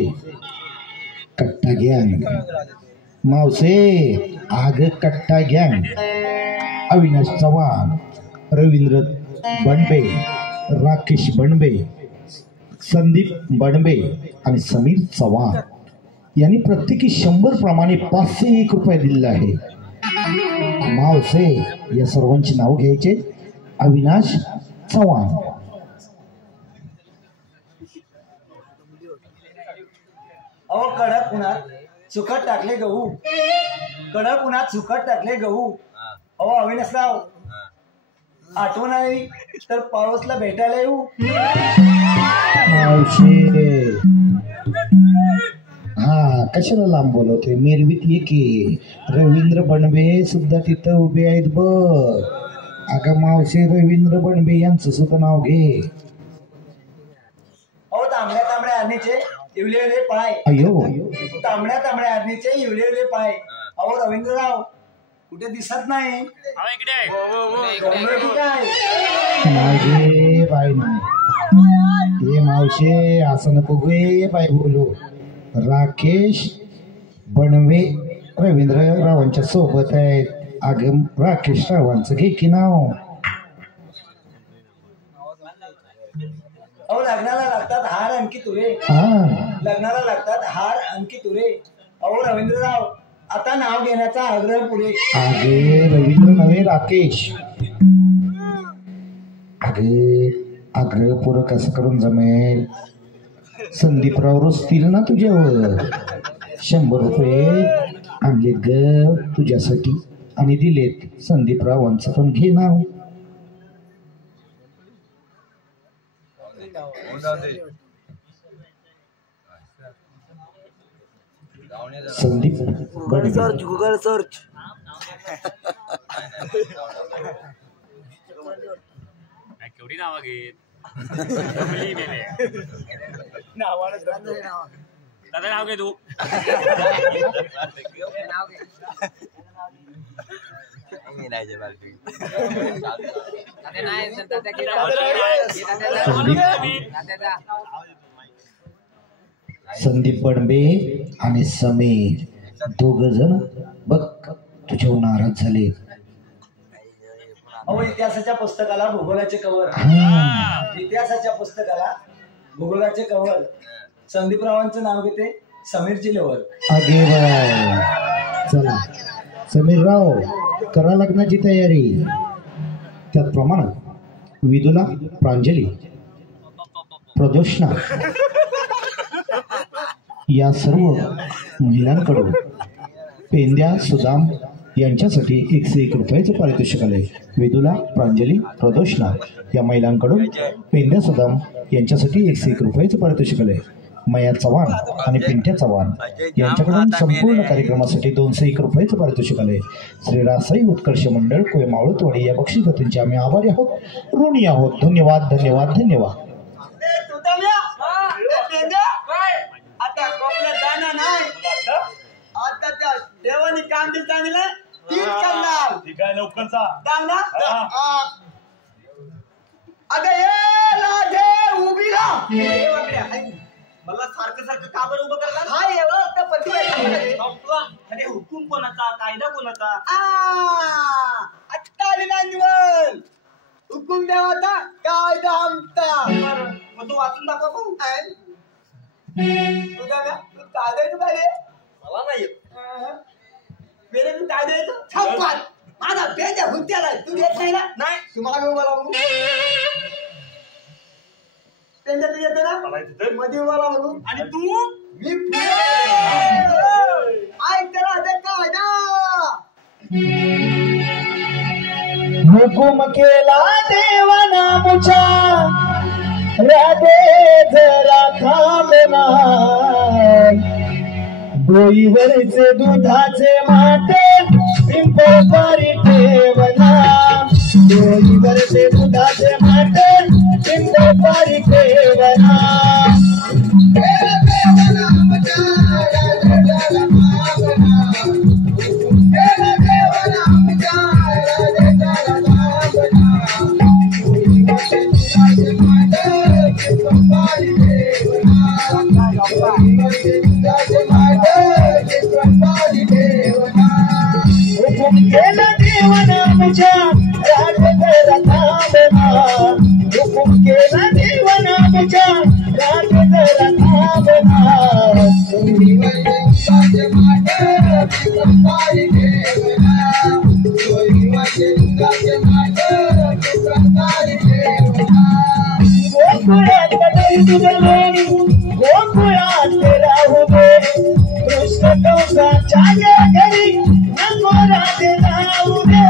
कट्टा गँग, मावसे आग कट्टा गँग, अविनाश चव्हाण, रवींद्र बनबे, राकेश बनबे, संदीप बनबे आणि समीर चव्हाण यांनी प्रत्येकी 100 प्रमाणे 501 रुपये दिलेला आहे. मावसे या सर्वांची नाव घ्यायचे. अविनाश चव्हाण, अहो कडक उन्हात सुकट टाकले गहू, कडक उन्हात सुकट टाकले गहू. अहो अविनाशराव आठवण आली तर पाऊसला भेटायला येऊ. मावशे हा कशाला लांब बोलवते. मेरवीत ये की रवींद्र बनबे सुद्धा तिथं उभे आहेत बघ. अगं मावशे रवींद्र बनबे यांचं सुद्धा नाव घे. अहो तांबड्या तांबड्या आरणीचे इवलेले पाय, अयो तांबड्या तांबड्या आरणीचे इवलेले पाय. अहो रवींद्रराव कुठे दिसत नाही. माझे बाय नाही हे मावशे असं नको गे बाय बोलू. राकेश बनवे रवींद्र रावांच्या सोबत आहेत. अगं राकेश रावांचं घे की नाव. अहो लग्नाला लागतात हार आणखी तुरे, हा लग्नाला लागतात हार आणखी तुरे. अहो रवींद्रराव आता नाव घेण्याचा आग्रह पुढे. अगे रवींद्र नव्हे राकेश. अगे आग्रह पुरं कसं करून जमेल. संदीपराव रुसतील ना तुझ्यावर. 100 रुपये आणले ग तुझ्यासाठी आणि दिलेत. संदीपरावांचं पण घे नाव. Sandeep search Google search. केवढी नाव घेत दादा नाव घे तू. संदीप बनबे आणि समीर दोघ जण बघ तुझ्यावर नाराज झाले. अहो इतिहासाच्या पुस्तकाला भूगोलाचे कवर, इतिहासाच्या पुस्तकाला भूगोलाचे कवर. संदीपरावांचं नाव घेते, समीरची लेवर. अगे बाय चला समीरराव करा लग्नाची तयारी. त्याचप्रमाणे विदुला, प्रांजली, प्रदोषणा या सर्व महिलांकडून पेंद्या सुदाम यांच्यासाठी 101 रुपयाचं पारितोषिक आले. विदुला, प्रांजली, प्रदोषणा या महिलांकडून पेंद्या सुदाम यांच्यासाठी 101 रुपयाचं पारितोषिक आले. मया चव्हाण आणि पिंट्या चव्हाण यांच्याकडून संपूर्ण कार्यक्रमासाठी 201 रुपयाचं पारितोषिक आले. श्री रासाई उत्कर्ष मंडळ कोय मावळतवाडी या बक्षीसदात्यांचे आम्ही आभारी आहोत, ऋणी आहोत. धन्यवाद धन्यवाद धन्यवाद. आता कोपऱ्यात दाना नाही, आता त्या देवानी काम दिलं चांगलं तीच करणार. ठीक आहे लवकरचा दाना अगं ये लाजे उभी राहा. मला सारखं सारखं का बरं उभं करणार. हा एवढं अरे हुकूम कोणाचा, कायदा कोणाचा. आत्ता आलेला निवड हुकूम देवाचा, कायदा आमचा. मग तू वाचून दाखव भाऊ. तू कायदा येतो काय रे. मला नाही मेरे तू कायदा येतो छापात. माझा पेजा हुत्याला तू येत नाही ना. नाही तुम्हाला उभा लागू पेंजा तू येतो ना मध्ये उभा लागू. आणि तू मी ऐक त्याला ते कायदा. हुकुम केला देवाना मुचा राधे जरा थांबना. डोईवरचे दुधाचे माटे पिंपळ पारी ठेवना डोईवरचे दुधाचे माटे पिंपळ पारी ठेवना केला देवाना आमच्या राजगरा थांबना हुकूम केला देवाना आमच्या राजगरा थांबना गोकुळात तुझे गोकुळात राहू दे कृष्ण कंसाच्या घरी नको राधे जाऊ दे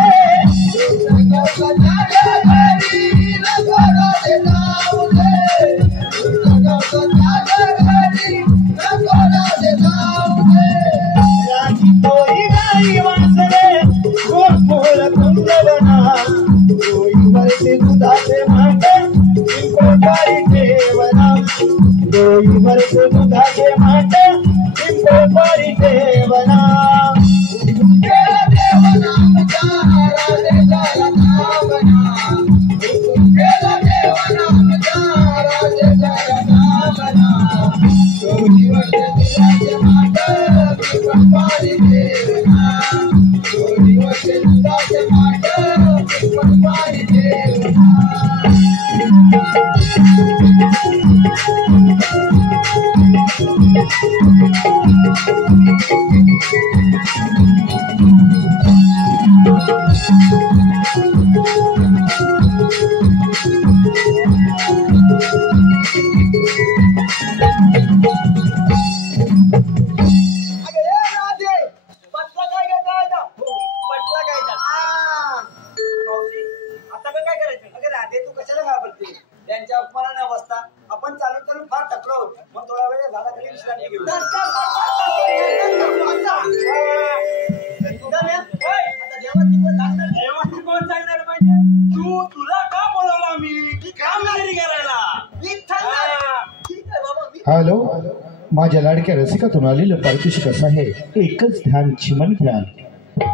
राजी तोही गाई वासरे गोकुळ कुंदवना डोईवरचे दुधाचे माटे पिंपळ पारी ठेवना डोईवरचे दुधाचे माटे पिंपळ पारी ठेवना त्यांच्या अपमानाने अवस्था आपण चालू चालू फार थकलो मग थोडा वेळ झाला तरी विश्रांती घेऊ देवाची कोण सांगणार पाहिजे तू तुला का बोलवलं आम्ही कामगिरी करायला हॅलो माझ्या लाडक्या रसिकातून आलेलं पारितोषिक असं आहे एकच ध्यान चिमन फॅन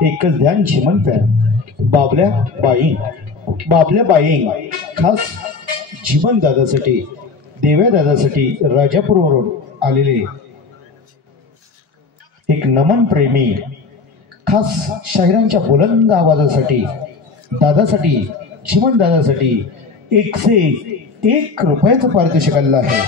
एकच ध्यान चिमन फॅन बाबल्या बाईंग खास जीवन दादासाठी देव्या दादासाठी राजापूरवरून आलेले एक नमन प्रेमी खास शाहिरांच्या बुलंद आवाजासाठी दादासाठी जीवन दादासाठी 101 रुपयाचं पारितोषिक आलेलं आहे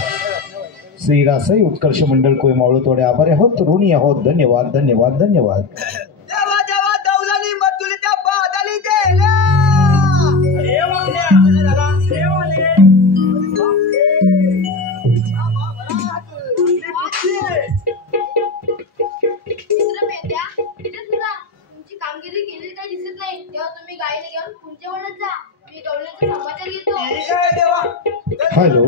श्री रासाई उत्कर्ष मंडळ कोय मावळतोडे आभारी आहोत ऋणी आहोत धन्यवाद धन्यवाद धन्यवाद देवा देवा दौलानी मधुली त्या बादाली देला तुमची कामगिरी केली काही दिसत नाही तेव्हा तुम्ही गायीला घेऊन पुढच्या वळत जा मी गवळ्याचा समाचार घेतो हॅलो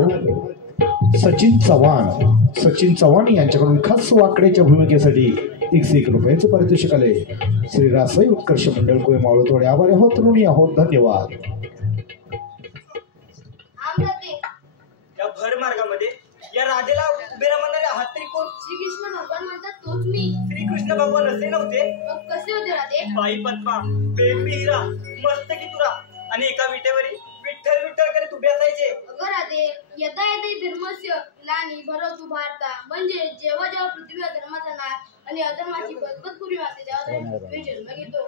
सचिन चव्हाण यांच्याकडून खास वाकड्याच्या भूमिकेसाठी 101 रुपयाचं पारितोषिक आले श्री रासाई उत्कर्ष मंडळ कोय मावळतोडे आभारी आहोत ऋणी आहोत धन्यवाद या भर मार्गामध्ये या राधेला उभे राहणारे आहात तरी कोण श्रीकृष्ण भगवान म्हणतात तोच मी श्रीकृष्ण भगवान असे नव्हते मग कसे होते राधे बाई पद्मा बेबी हिरा मस्तकी तुरा आणि एका विटेवरी विठ्ठल विठ्ठल करीत उभे असायचे अगं राधे यदा यदा धर्मस्य लानी भरत उभारता म्हणजे जेव्हा जेव्हा पृथ्वीवर धर्माचा नाश आणि अधर्माची बदबदपुरी वाटते तेव्हा पृथ्वी जन्म घेतो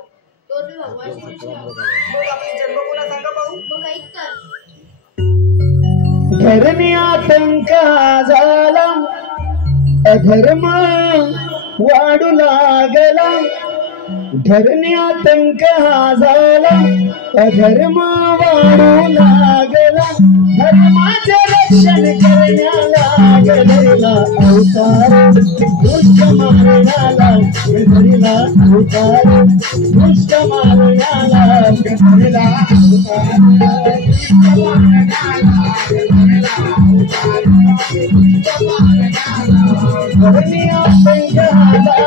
तो मी भगवान श्रीकृष्ण मग आपली जन्म कोणा सांगा पाहू मग ऐक तर धर्मी आतंक झाला अधर्म वाढू लागला धरणी आतंक झाला अधर्म वाढू लागला धर्माचे रक्षण करण्याला गडला अवतार दुष्ट मारण्याला गडला अवतार दुष्ट मारण्याला गडला धरणी आतंक झाला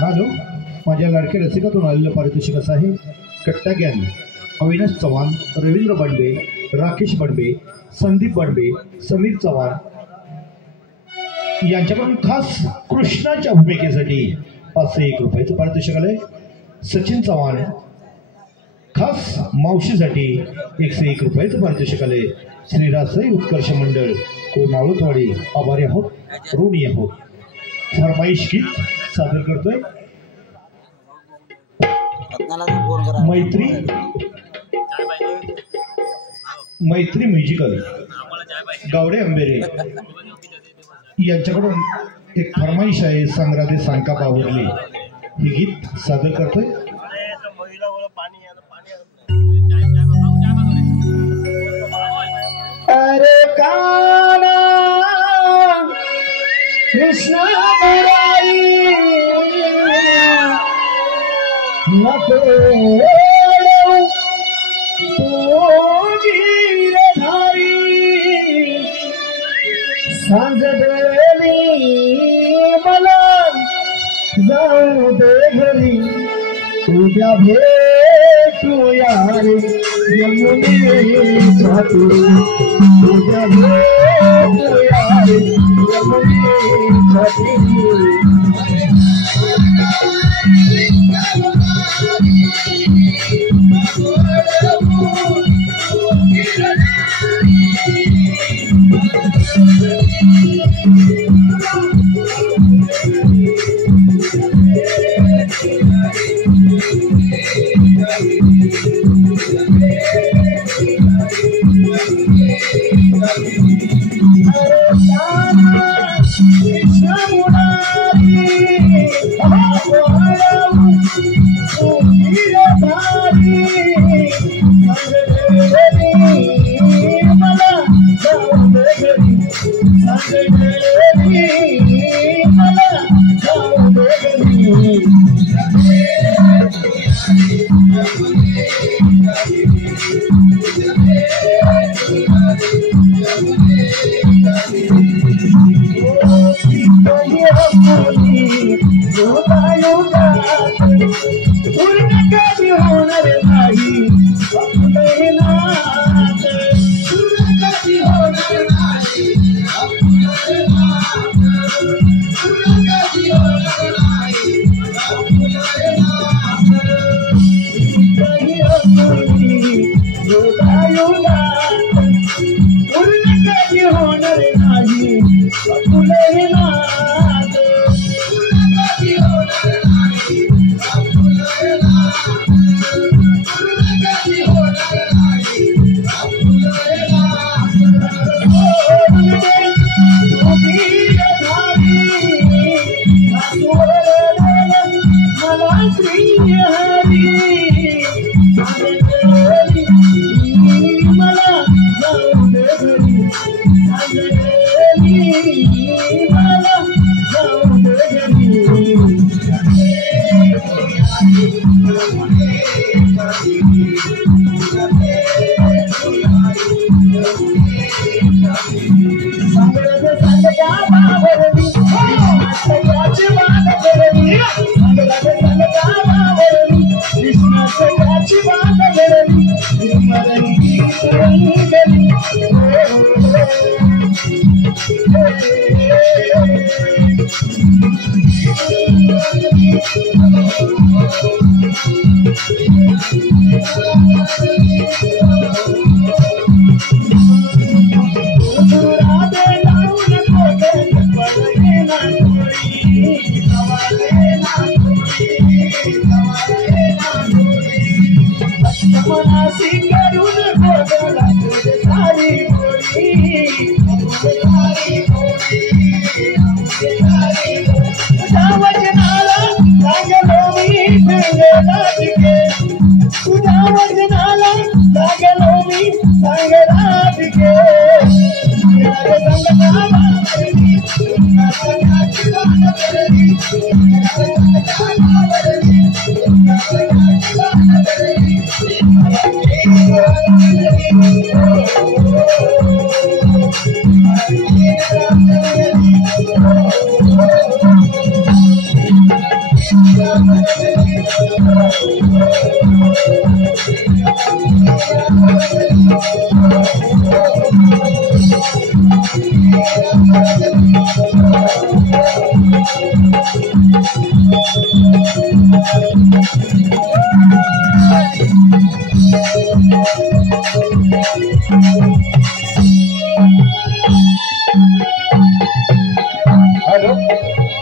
हॅलो, माझ्या लाडक्या रसिकातून आलेलं पारितोषिक असं आहे. कट्टा गँग अविनाश चव्हाण, रवींद्र बंडबे, राकेश बंडबे, संदीप बंडबे, समीर चव्हाण यांच्याकडून खास कृष्णाच्या भूमिकेसाठी 501 रुपयाचं पारितोषिक आलंय. सचिन चव्हाण खास मावशीसाठी 101 रुपयाचं पारितोषिक आलंय. श्री रासई उत्कर्ष मंडळ कोयमावळतवाडी आभारी आहोत, ऋणी आहोत. फरमाईश गीत सादर करतोय मैत्री म्युझिकल गावडे अंबेरे यांच्याकडून एक फरमाईश आहे. संग्रादे सांका बावरली हे गीत सादर करतोय. अरे काना कृष्ण मुरारी नको तू गिरधारी सांगली मला जाऊ दे घरी उद्या भेटूया रे यमुनेसाठी उद्या भेटूया रे यमुनेसाठी. Yeah.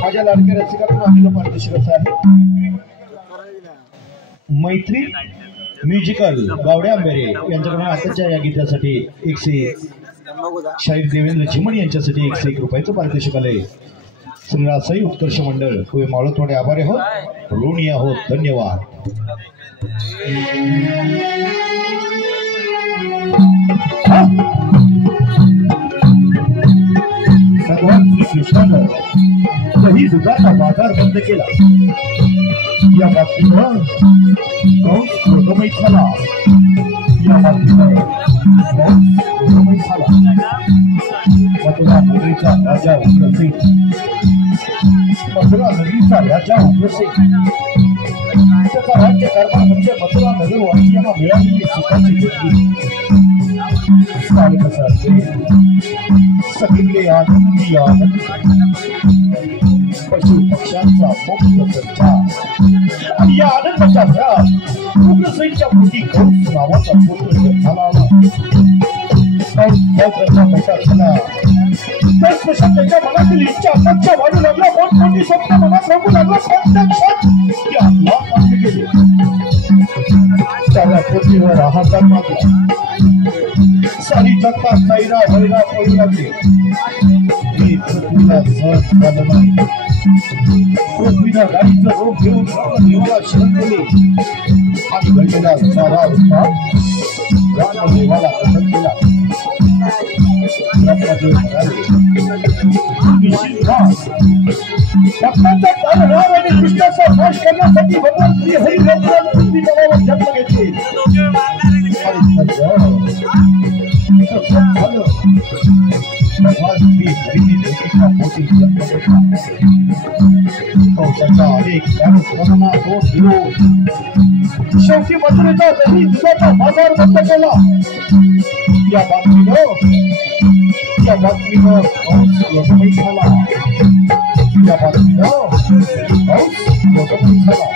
माझ्या लाडक्या रसिकातून आलेलं पारितोषिक असं आहे. मैत्री म्युझिकल गावडे आंबेरे यांच्याकडून आताच्या या गीतासाठी 101 शाहीर देवेंद्र झिमण यांच्यासाठी 101 रुपयाचं पारितोषिक आलंय. श्रीरासाई उत्कर्ष मंडळ तुम्ही मावळतवाडे आभारी आहोत, ऋणी आहोत. धन्यवाद. भगवान श्रीकृष्णानं दही दुधाचा बाजार बंद केला. या बाबतीनं कंस क्रोधमयी झाला. या बाबतीनं कंस क्रोधमयी झाला. मथुरा नगरीचा राजा उग्रसेन, मथुरा नगरीचा राजा उग्रसेन त्याचा राज्यकारभार म्हणजे मथुरा नगरवासियांना मिळालेली सुखाची गोष्टी. सगळीकडे आनंदी आनंद, पशु पक्ष्यांचा मुक्त संचार आणि या आनंदाच्या भरात उग्रसेनच्या पोटी कंस नावाचा पुत्र जन्माला आला. मोठा झाला. त्याच्या मनातील इच्छा आकांक्षा वाढू लागला. मोठमोठी स्वप्न मनात रंगू लागला. त्याला पृथ्वीवर हातात मागला. सारी जनता सैरा भैरा पडू लागली. मी पृथ्वीला सहज झालं नाही. पृथ्वीला गाडीचं रोग घेऊन रामदेवाला शरण केले आणि घडलेला सारा उत्साह रामदेवाला प्रसन्न केला. भक्तांचा तारणहार आणि कृष्णाचा नाश करण्यासाठी भगवान श्री हरी रामचंद्र पृथ्वी तलावावर जन्म घेतले. भगवान श्री हरीने देवीच्या पोटी जन्म घेतला. तो त्याचा अनेक कार्यक्रमांना दोष दिलो. शेवटी मथुरेचा दही दुधाचा बाजार बंद केला. या बातमीनं कंस क्रोधमयी झाला. या बातमीनं कंस क्रोधमयी झाला.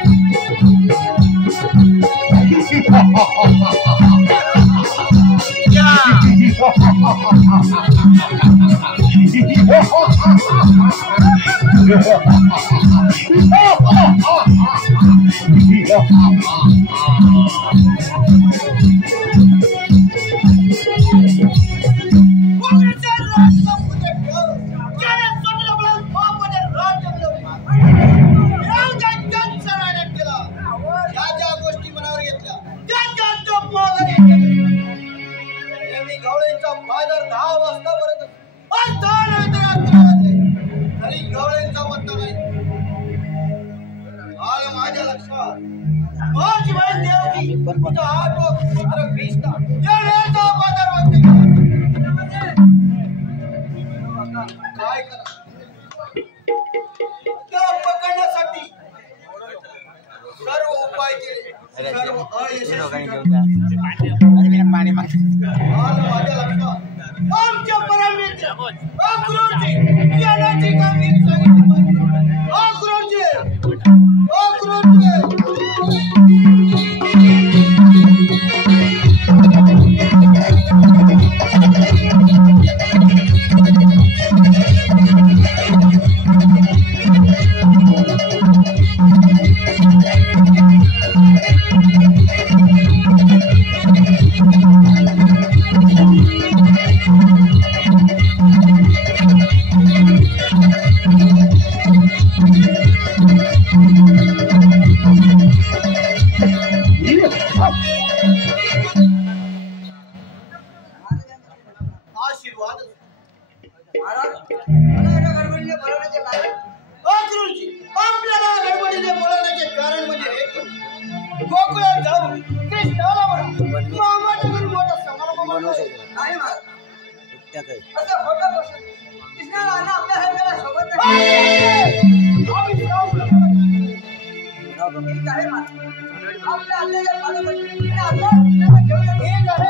गोकुळात जाऊन कृष्णाला म्हणून मामाच्या घरी मोठा समारंभ नाही महाराज. असं होतं कसं? कृष्णाला आणि आपल्या हरवेला सोबत ठीक आहे महाराज. आपल्या आलेल्या पालकांनी आता त्याला घेऊन ठीक